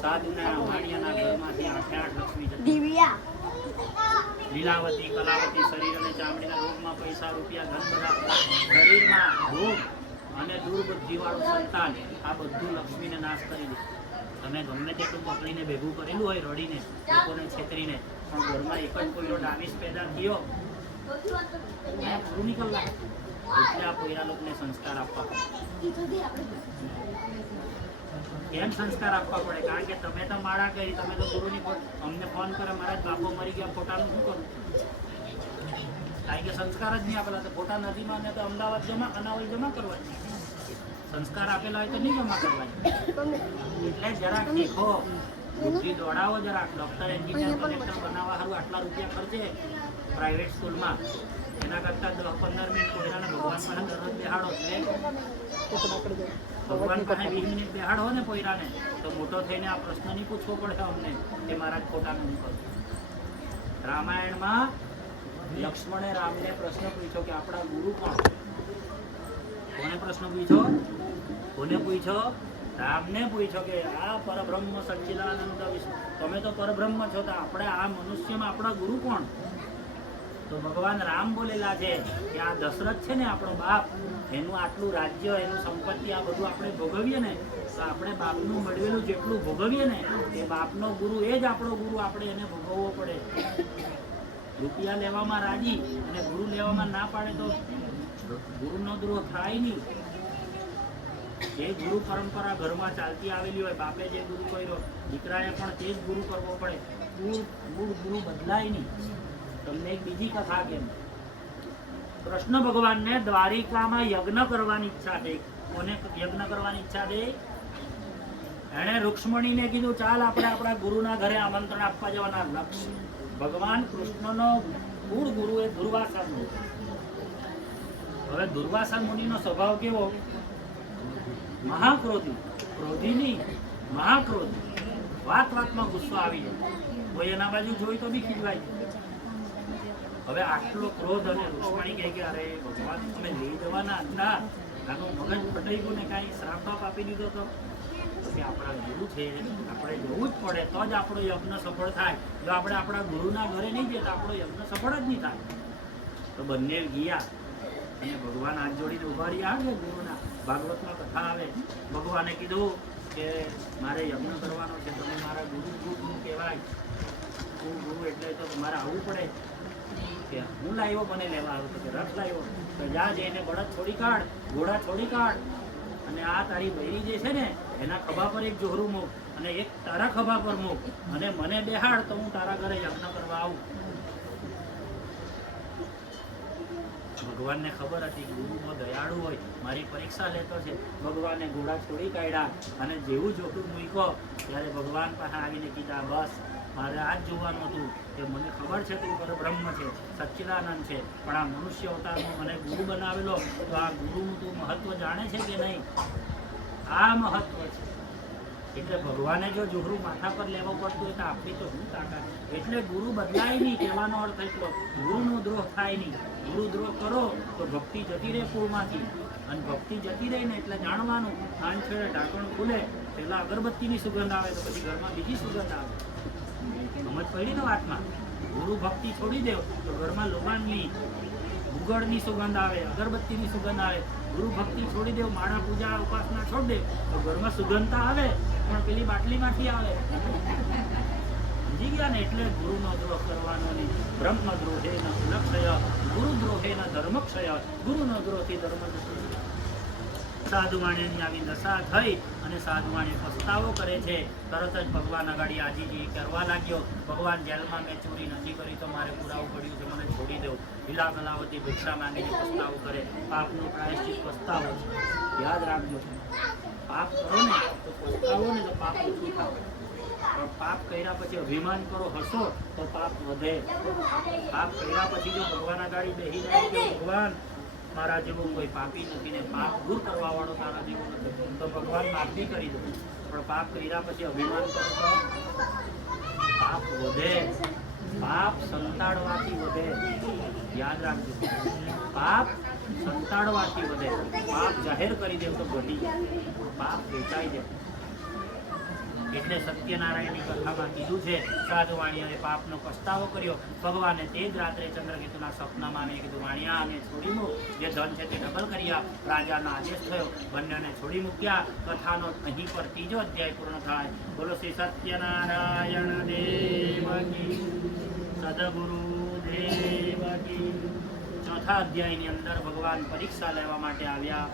સાધુના વાણિયાના ઘરમાંથી 8 લક્ષ્મી છે. લીલાવતી કલાવતી શરીર અને ચામડીના રોગમાં પૈસા રૂપિયા ધન બધા, શરીરમાં રોગ અને દુર્બુદ્ધિવાળું સંતાન, આ બધું લક્ષ્મીને નાશ કરી દે. તમે ગમે તેટલું પકડીને ભેગું કરેલું હોય રડીને, લોકોને છેતરીને, પણ ઘરમાં એક જ કોઈનો ડાવીસ પેદા થયો પૂરું નીકળ લાગે. એટલે આ કોઈના લોકોને સંસ્કાર આપવા પડે. કેમ સંસ્કાર આપવા પડે? કારણ કે તમે તો માળા કરી, તમે તો ગુરુની અમને ફોન કરે મારા બાપો મરી ગયા, ફોટાનું શું કરું? કારણ કે સંસ્કાર જ નહીં આપેલા. તો ફોટા નથી માને તો અમદાવાદ જમા, અનાવલ જમા કરવા. સંસ્કાર આપેલા હોય તો નહીં જમા કરવા. એટલે જરાક શીખો, બુદ્ધિ દોડાવો જરાક. ડોક્ટર, એન્જિનિયર, કલેક્ટર બનાવવા સારું આટલા રૂપિયા ખર્ચે પ્રાઇવેટ સ્કૂલમાં, એના કરતાં 10-15 મિનિટ કોઈરાને ભગવાન પાસે દરરોજ બેહાડો. ભગવાન પાસે 20 મિનિટ બેહાડો ને કોઈરાને તો મોટો થઈને આ પ્રશ્ન નહીં પૂછવો પડે અમને કે મારા ખોટાનું નહીં કરું. રામાયણમાં લક્ષ્મણે રામને પ્રશ્ન પૂછ્યો કે આપણા ગુરુ કોણ? કોને પ્રશ્ન પૂછ્યો? કોને પૂછ્યો? રામને પૂછ્યો કે આ પરબ્રહ્મ સચ્ચિદાનંદ વિષ્ણુ, તમે તો પરબ્રહ્મ છો, તો આપણે આ મનુષ્યમાં આપણા ગુરુ કોણ? તો ભગવાન રામ બોલેલા છે કે આ દશરથ છે ને આપણો બાપ, એનું આટલું રાજ્ય, એનું સંપત્તિ, આ બધું આપણે ભોગવીએ ને તો આપણે બાપનું મેળવેલું જેટલું ભોગવીએ ને એ બાપનો ગુરુ એ જ આપણો ગુરુ, આપણે એને ભોગવવો પડે. રૂપિયા લેવામાં રાજી અને ગુરુ લેવામાં ના પાડે તો ગુરુનો દ્રોહ થાય નહીં. જે ગુરુ પરંપરા ઘરમાં ચાલતી આવેલી હોય, બાપે જે ગુરુ કર્યો, દીકરાએ પણ તે જ ગુરુ કરવો પડે. મૂળ ગુરુ બદલાય નહીં. તમને એક બીજી કથા કેમ, કૃષ્ણ ભગવાનને દ્વારિકામાં યજ્ઞ કરવાની ઈચ્છા થઈ. કોને યજ્ઞ કરવાની ઈચ્છા થઈ? એણે રૂક્ષ્મણીને કીધું ચાલ આપણે આપણા ગુરુના ઘરે આમંત્રણ આપવા જવાના. લક્ષ્ય ભગવાન કૃષ્ણનો મૂળ ગુરુ એ દુર્વાસા મુનિ. હવે દુર્વાસા મુનિનો સ્વભાવ કેવો? મહાક્રોધી. ક્રોધી નહીં, મહાક્રોધી. વાતમાં ગુસ્સો આવી જાય. કોઈ એના બાજુ જોઈ તો બી ખીજવાય. હવે આટલો ક્રોધ અને રૂક્ષ્મણી કહે કે અરે ભગવાન તમે લઈ જવાના હતા, આનું મગજ ફટાઈ ગયું ને કાંઈ શ્રાપ આપી દીધો તો કે આપણા ગુરુ છે, આપણે જવું જ પડે તો જ આપણો યજ્ઞ સફળ થાય. જો આપણે આપણા ગુરુના ઘરે નહીં જઈએ તો આપણો યજ્ઞ સફળ જ નહીં થાય. તો બંને ગયા અને ભગવાન હાથ જોડીને ઉભા રહ્યા. આવે ગુરુના ભાગવતમાં કથા આવે. ભગવાને કીધું કે મારે યજ્ઞ કરવાનો છે, તમે મારા ગુરુ કહેવાય. ગુરુ એટલે તો તમારે આવવું પડે. કે હું લાવ્યો, મને લેવા આવ્યો તો રથ લાવ્યો. તો જા જઈને બળદ છોડી કાઢ, ઘોડા છોડી કાઢ, અને આ તારી બૈરી જે છે ને એના ખભા પર એક જોહરું મૂક અને એક તારા ખભા પર મૂક અને મને બેહાડ તો હું તારા ઘરે યજ્ઞ કરવા આવું. ભગવાનને ખબર હતી ગુરુ દયાળુ હોય, મારી પરીક્ષા લેતો છે. ભગવાને ઘોડા છોડી કાઢ્યા અને જેવું જોખું મૂક્યો ત્યારે ભગવાન પાસે આવીને કીધા બસ મારે આ જ જોવાનું હતું કે મને ખબર છે તું પરબ્રહ્મ છે, સચ્ચિદાનંદ છે, પણ આ મનુષ્ય અવતારમાં મને ગુરુ બનાવેલો તો આ ગુરુનું તું મહત્વ જાણે છે કે નહીં? આ મહત્વ છે. એટલે ભગવાને જો જોહરું માથા પર લેવો પડતું હોય તો આપણી તો શું તાકાત. એટલે ગુરુ બદલાય નહીં કહેવાનો અર્થ એટલો. ગુરુનો દ્રોહ થાય નહીં. ગુરુ દ્રોહ કરો તો ભક્તિ જતી રહે પૂરમાંથી, અને ભક્તિ જતી રહી ને એટલે જાણવાનું કાન છેડે ઢાંકણ ખુલે પેલા અગરબત્તીની સુગંધ આવે તો પછી ઘરમાં બીજી સુગંધ આવે. સમજ પડી ને વાતમાં? ગુરુ ભક્તિ છોડી દેવ તો ઘરમાં લોબાનની ભૂગળની સુગંધ આવે, અગરબત્તીની સુગંધ આવે. ગુરુ ભક્તિ છોડી દેવ, માળા પૂજા ઉપાસના છોડી દેવ તો ઘરમાં સુગંધતા આવે પણ પેલી બાટલીમાંથી આવે. સમજી ગયા ને? એટલે ગુરુનો દ્રોહ કરવાનો નહીં. બ્રહ્મ દ્રોહે ન લક્ષય, ગુરુ દ્રોહે ન ધર્મક્ષય. ગુરુનો દ્રોહથી ધર્મ જશે. સાધુવાણીની આવી દશા થઈ અને સાધુવાણી પસ્તાવો કરે છે. તરત જ ભગવાન અગાડી આજીજી કરવા લાગ્યો. ભગવાન જેલમાં મેં ચોરી નથી કરી તો મારે પુરાવું પડ્યું છે, મને છોડી દો. લીલા કલાવતી ભિક્ષા માંગીને પસ્તાવો કરે. પાપનું પ્રાયશ્ચિત પસ્તાવો છે. યાદ રાખજો, પાપ કરો ને તો પસ્તાવો ને તો પાપ ઓછું થાય. પણ પાપ કર્યા પછી અભિમાન કરો, હસો તો પાપ વધે. પાપ કર્યા પછી જો ભગવાન અગાડી બેસી જાય કે ભગવાન મારા જેવો કોઈ પાપી નથી ને પાપ દૂર કરવા વાળો તારા જેવો નથી તો ભગવાન માફ બી કરી દો. પણ પાપ કર્યા પછી અભિમાન કરો તો પાપ વધે. પાપ સંતાડવાથી વધે. યાદ રાખજો, પાપ સંતાડવાથી વધે. પાપ જાહેર કરી દેવ તો ઘટી જાય, પાપ વેચાઈ જાય. એટલે સત્યનારાયણની કથામાં કીધું છે સાધુવાણીએ પાપનો પસ્તાવો કર્યો. ભગવાને તે જ રાત્રે ચંદ્રકેતુના સપનામાં મેં કીધું વાણિયા અને છોડી મૂક, જે ધન છે તે ડબલ કરી આપ. રાજાનો આદેશ થયો, બંનેને છોડી મૂક્યા. કથાનો અહીં પર ત્રીજો અધ્યાય પૂર્ણ થાય. બોલો શ્રી સત્યનારાયણ દેવ કી, સદગુરુ દેવ કી. ચોથા અધ્યાયની અંદર ભગવાન પરીક્ષા લેવા માટે આવ્યા.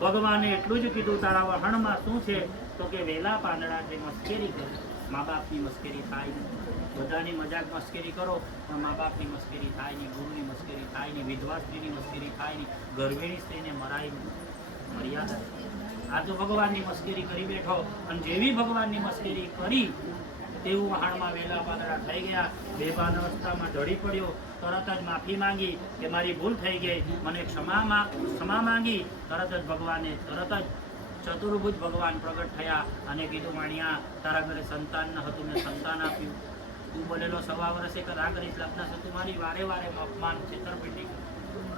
ભગવાને એટલું જ કીધું તારા વહાણમાં શું છે? તો કે વેલા પાંદડા જે મસ્કેરી કરે. મા બાપની મસ્કેરી થાય નહીં. બધાની મજાક મસ્કેરી કરો પણ મા બાપની મસ્કેરી થાય નહીં, ગુરુની મસ્કેરી થાય નહીં, વિધવા સ્ત્રીની મસ્કેરી થાય નહીં, ગર્ભિણી સ્ત્રીને મરાય નહીં. મર્યાદા. આ તો ભગવાનની મસ્કેરી કરી બેઠો અને જેવી ભગવાનની મસ્કેરી કરી તેવું વહાણમાં વેલા પાંદડા થઈ ગયા. બેભાન અવસ્થામાં ઢળી પડ્યો. તરત જ માફી માંગી કે મારી ભૂલ થઈ ગઈ, મને ક્ષમા માંગી. તરત જ ભગવાને ચતુર્ભુજ ભગવાન પ્રગટ થયા અને કીધું વાણિયા તારા ઘરે સંતાન ન હતું, મેં સંતાન આપ્યું. તું બોલેલો 1.25 વર્ષે કરા કરીશ લગ્ન થતું, મારી વારે વારે અપમાન છેતરપિંડી.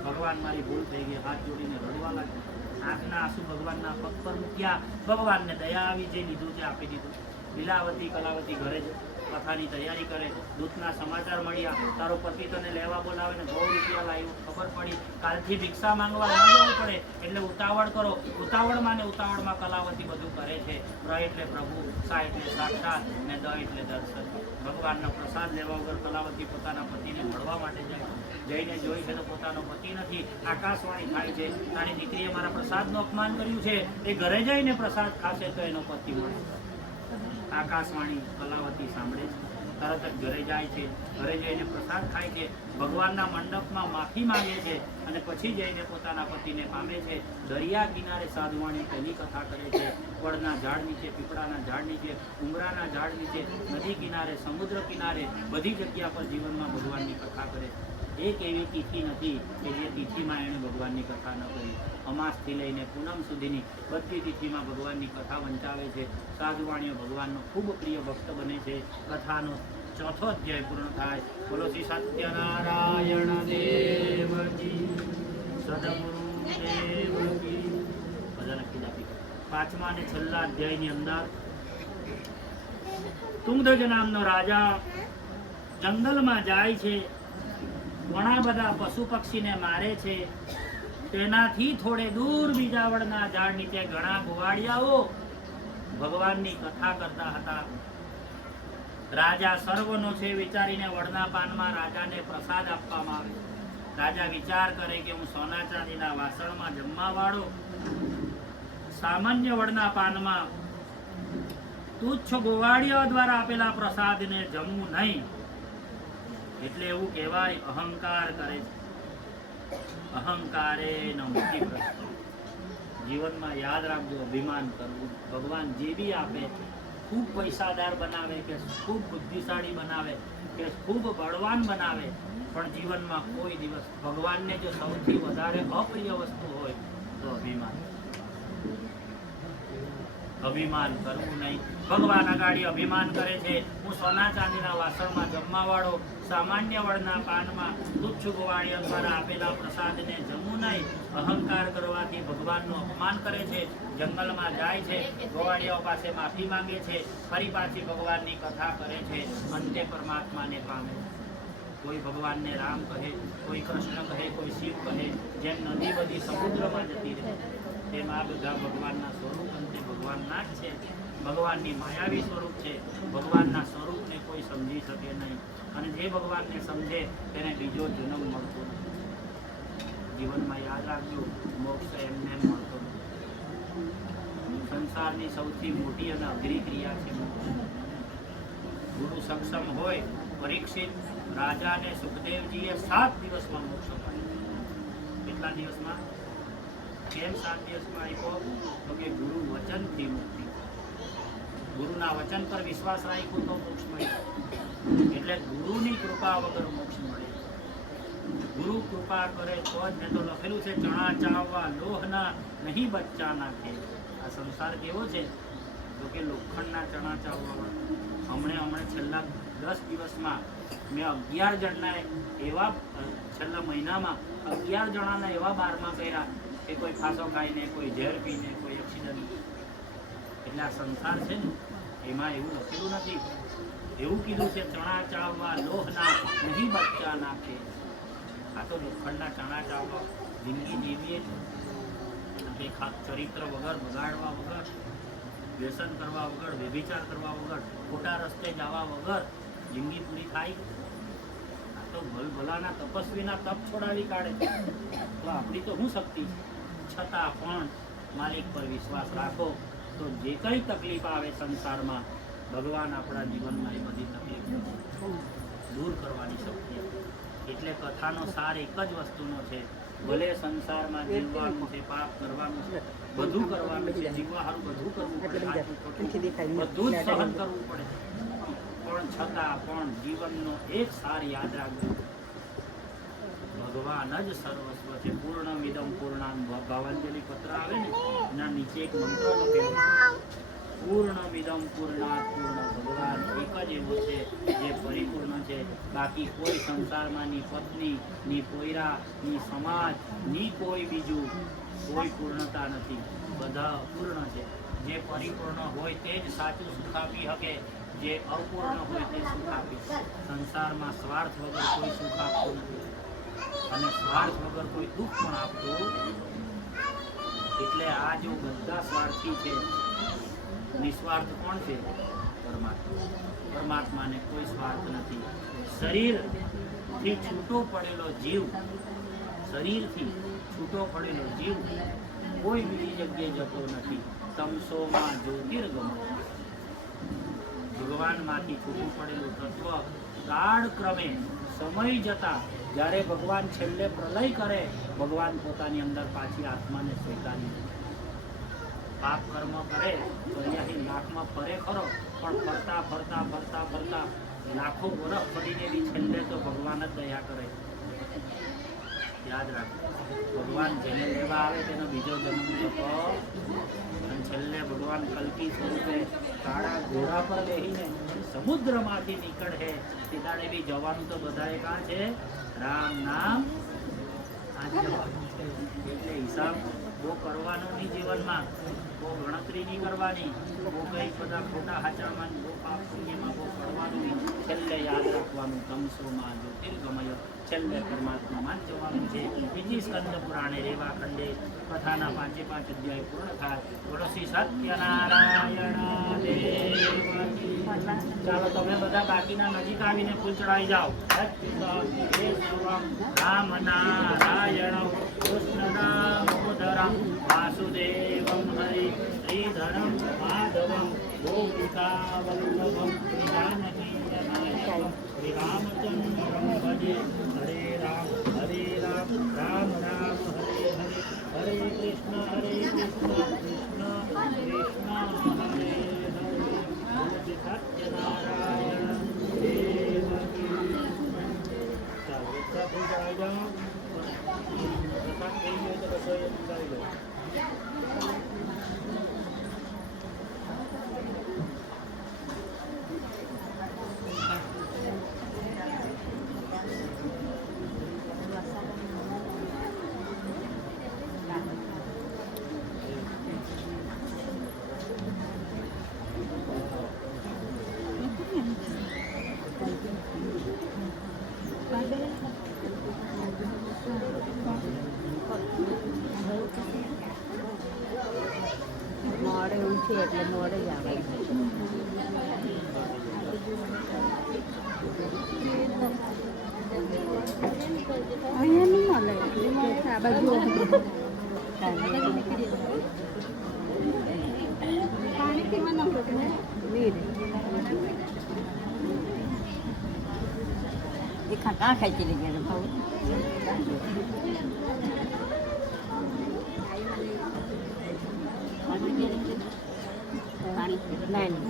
ભગવાન મારી ભૂલ થઈ ગઈ. હાથ જોડીને રડવા લાગ્યા. આંખના આંસુ ભગવાનના પગ પર મૂક્યા. ભગવાનને દયા આવી, જે લીધું છે આપી દીધું. લીલાવતી કલાવતી ઘરે જ કથાની તૈયારી કરે. દૂતના સમાચાર મળ્યા, તારો પતિ તને લેવા બોલાવે ને 100 રૂપિયા લાવ્યો. ખબર પડી કાલથી ભિક્ષા માંગવા ન જવું પડે એટલે ઉતાવળ કરો. ઉતાવળમાં ને ઉતાવળમાં કલાવતી બધું કરે છે. પ્ર એટલે પ્રભુ, સા એટલે સાક્ષાત ને દ એટલે દર્શન. ભગવાનનો પ્રસાદ લેવા વગર કલાવતી પોતાના પતિને મળવા માટે જાય. જઈને જોઈ છે તો પોતાનો પતિ નથી. આકાશવાણી થાય છે, તારી દીકરીએ મારા પ્રસાદનું અપમાન કર્યું છે, એ ઘરે જઈને પ્રસાદ ખાશે તો એનો પતિ મળે. આકાશવાણી કલાવતી સાંભળે છે. તરત જ ઘરે જાય છે, ઘરે જઈને પ્રસાદ ખાય છે, ભગવાનના મંડપમાં માફી માંગે છે અને પછી જઈને પોતાના પતિને પામે છે. દરિયા કિનારે સાધુવાણી પહેલી કથા કરે છે. વડના ઝાડ નીચે, પીપળાના ઝાડ નીચે, ઉમરાના ઝાડ નીચે, નદી કિનારે, સમુદ્ર કિનારે, બધી જગ્યા પર જીવનમાં ભગવાનની કથા કરે. એક એવી તિથિ નથી કે જે તિથિમાં એણે ભગવાનની કથા ન કરી. અમાસથી લઈને પૂનમ સુધીની બધી તિથિમાં ભગવાનની કથા વંચાવે છે. સાધુવાણીઓ ભગવાનનો ખૂબ પ્રિય ભક્ત બને છે. કથાનો ચોથો અધ્યાય પૂર્ણ થાય. બોલો શ્રી સત્યનારાયણ દેવ કી, સદગુરુ દેવ કી. બધાને ખીલાપી. પાંચમા અને છેલ્લા અધ્યાયની અંદર તુંગધ્વજ નામનો રાજા જંગલમાં જાય છે, ઘણા બધા પશુ પક્ષીને મારે છે. તેનાથી થોડે દૂર બીજા વડના ઝાડ નીચે ઘણા ગોવાળિયાઓ ભગવાનની કથા કરતા હતા. રાજા સર્વનો છે વિચારીને વડના પાનમાં રાજાને પ્રસાદ આપવામાં આવે. રાજા વિચાર કરે કે હું સોના ચાંદીના વાસણમાં જમવા વાળો સામાન્ય વડના પાનમાં તુચ્છ ગોવાળિયા દ્વારા આપેલા પ્રસાદને જમવું નહીં. એટલે એવું કહેવાય, અહંકાર કરે છે. અહંકારે ન મોટી પ્રશ્ન. જીવનમાં યાદ રાખજો, અભિમાન કરવું. ભગવાન જે બી આપે, ખૂબ પૈસાદાર બનાવે કે ખૂબ બુદ્ધિશાળી બનાવે કે ખૂબ બળવાન બનાવે, પણ જીવનમાં કોઈ દિવસ ભગવાનને જો સૌથી વધારે અપ્રિય વસ્તુ હોય તો અભિમાન. અભિમાન કરવું નહીં. ભગવાન અગાડી અભિમાન કરે છે, હું સોના ચાંદીના વાસણમાં જમવા વાળો સામાન્ય વડના પાનમાં તુચ્છ ગોવાળિયા દ્વારા આપેલા પ્રસાદને જમવું નહીં. અહંકાર કરવાથી ભગવાનનું અપમાન કરે છે. જંગલમાં જાય છે, ગોવાળિયાઓ પાસે માફી માંગે છે, ફરી પાછી ભગવાનની કથા કરે છે, અંતે પરમાત્માને પામે. કોઈ ભગવાનને રામ કહે, કોઈ કૃષ્ણ કહે, કોઈ શિવ કહે. જેમ નદી બધી સમુદ્રમાં જતી રહે, તેમ આ બધા ભગવાનના સ્વરૂપ અંતે ભગવાનના જ છે. ભગવાનની માયાવી સ્વરૂપ છે. ભગવાનના સ્વરૂપને કોઈ સમજી શકે નહીં, અને જે ભગવાનને સમજે તેને બીજો જન્મ મળતો નથી. જીવનમાં યાદ રાખજો, મોક્ષ એમને મળતો નથી. સંસારની સૌથી મોટી અને અઘરી ક્રિયા છે મોક્ષ. ગુરુ સક્ષમ હોય, પરીક્ષિત રાજા અને સુખદેવજીએ 7 દિવસમાં મોક્ષ અપાયો. કેટલા દિવસમાં? કેમ 7 દિવસમાં આપ્યો? તો કે ગુરુ વચનથી મુક્તિ. ગુરુના વચન પર વિશ્વાસ રાખ્યો તો મોક્ષ મળે. એટલે ગુરુની કૃપા વગર મોક્ષ મળે. ગુરુ કૃપા કરે તો જ. મેં તો લખેલું છે, ચણા ચાવવા લોહના નહીં બચ્ચા નાખે. આ સંસાર કેવો છે? તો કે લોખંડના ચણા ચાવવા. હમણે છેલ્લા 10 દિવસમાં મેં 11 જણના એવા, છેલ્લા મહિનામાં 11 જણાના એવા બારમાં કર્યા કે કોઈ ફાંસો ખાઈને, કોઈ ઝેર પીને, કોઈ એક્સિડન્ટ. એટલે આ સંસાર છે ને, એમાં એવું લખેલું નથી. એવું કીધું છે, ચણા ચાવવા લોહના નહીં બચ્ચા નાખે. આ તો લોખંડના ચણા ચાવવા જિંદગી જીવીએ કે ચરિત્ર વગર, બગાડવા વગર, વ્યસન કરવા વગર, વ્યભિચાર કરવા વગર, ખોટા રસ્તે જવા વગર જિંદગી પૂરી થાય. આ તો ભલાના તપસ્વીના તપ છોડાવી કાઢે. તો આપણી તો શું શક્તિ છે? છતાં પણ માલિક પર વિશ્વાસ રાખો તો જે કંઈ તકલીફ આવે સંસારમાં, ભગવાન આપણા જીવનમાં એ બધી તકલીફ દૂર કરવાની શક્તિ. એટલે કથાનો સાર એક જ વસ્તુનો છે, ભલે સંસારમાં જીવવાનું છે, પાપ કરવાનું છે, બધું કરવાનું છે, જીવવા સારું બધું કરવું પડે, બધું જ સહન કરવું પડે, પણ છતાં પણ જીવનનો એક સાર યાદ રાખજો, ભગવાન જ સર્વસ્વ છે. પૂર્ણમિદં પૂર્ણાંત ભાવાંજલિ પત્ર આવે ને, એના નીચે એક મંત્ર લખેલો, પૂર્ણમિદં પૂર્ણાત પૂર્ણ. ભગવાન એક જ એવો છે જે પરિપૂર્ણ છે. બાકી કોઈ સંસારમાં ની પત્ની, ની પોયરા, ની સમાજ, ની કોઈ બીજું કોઈ પૂર્ણતા નથી. બધા અપૂર્ણ છે. જે પરિપૂર્ણ હોય તે જ સાચું સુખ આપી શકે, જે અપૂર્ણ હોય તે સુખ આપી. સંસારમાં સ્વાર્થ વગર કોઈ સુખ આપતું નથી, અને સ્વાર્થ વગર કોઈ દુઃખ પણ આપતું. એટલે આ જો બધા સ્વાર્થી છે, નિસ્વાર્થ કોણ છે? પરમાત્મા. પરમાત્માને કોઈ સ્વાર્થ નથી. શરીરથી છૂટો પડેલો જીવ, શરીરથી છૂટો પડેલો જીવ કોઈ બીજી જગ્યાએ જતો નથી. તમસોમાં જ્યોતિર્ગમય. ભગવાનમાંથી છૂટું પડેલું તત્વ ગાઢ ક્રમે સમય જતા જ્યારે ભગવાન છેલ્લે પ્રલય કરે, ભગવાન પોતાની અંદર પાછી આત્માને સ્વીકારી પાપ કર્મ કરે તો અહીંયાથી લાખમાં ફરે ખરો, પણ ફરતા ફરતા ફરતા ફરતા લાખો વર્ષ ફરીને બી છેલ્લે તો ભગવાન જ દયા કરે. યાદ રાખો, ભગવાન જેને લેવા આવે તેનો બીજો જન્મ થતો અને છેલ્લે ભગવાન કલ્કી સ્વરૂપે કાળા ઘોડા પર બેસીને સમુદ્રમાંથી નીકળે તે દાડે બી જવાનું તો બધાએ કાં છે? રામ નામ આ જવાનું છે. એટલે હિસાબ બહુ કરવાનો નહીં જીવનમાં, બહુ ગણતરી નહીં કરવાની, બહુ કંઈ બધા ખોટા હાચામાં બહુ પાપ પુણ્યમાં બહુ કરવાનું નહીં. છેલ્લે યાદ રાખવાનું તમસોમાં જ્યોતિર્ગમય, છેલ્લે પરમાત્મામાં જ જવાનું છે. બીજી સ્કંદ પુરાણે રેવા ખંડે કથાના 5 અધ્યાય પૂર્ણ થાય. બોલો શ્રી સત્યનારાયણ દેવ. ચાલો તમે બધા બાકીના નજીક આવીને ફૂલ ચડાવી જાઓ. રામ નારાયણ કૃષ્ણ દામોદરમ વાસુદેવમ હરિ શ્રીધરમ માધવમ ગોપિકા વલ્લભમ જાનકી નાયકમ શ્રી રામચંદ્રમ ભજે. હરે રામ રામ રામ હરે હરે, હરે કૃષ્ણ કૃષ્ણ કૃષ્ણ હરે હરે. સત્યનારાયણ દેવ કી. ચાલો એકતા થઈ જાઓ. પ્રસાદ થઈ ગયો તો રસોઈ મંગાવી લો. મોડે ઉઠે એટલે મોડે જ આવે. અહીંયા નહીં મળે, આ બાજુ પાણી પીવાનું નહીં એ કાં ખાઈ લઈ ગયા ભાવ. પાણી નહીં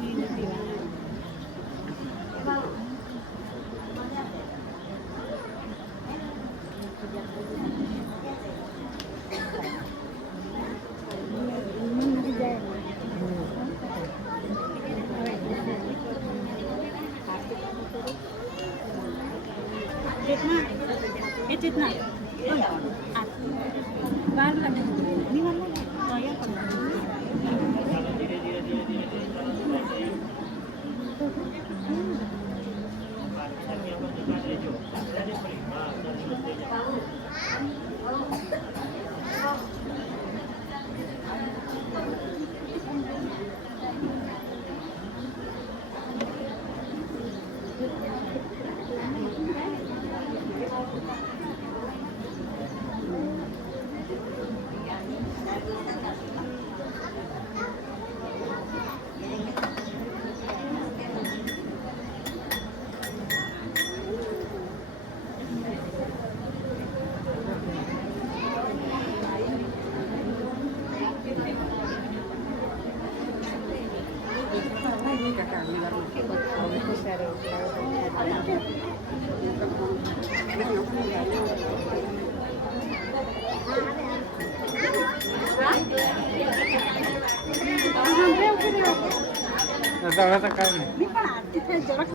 जितना बार लगे नहीं वाला तो ये ધીરે ધીરે ધીરે ધીરે नहीं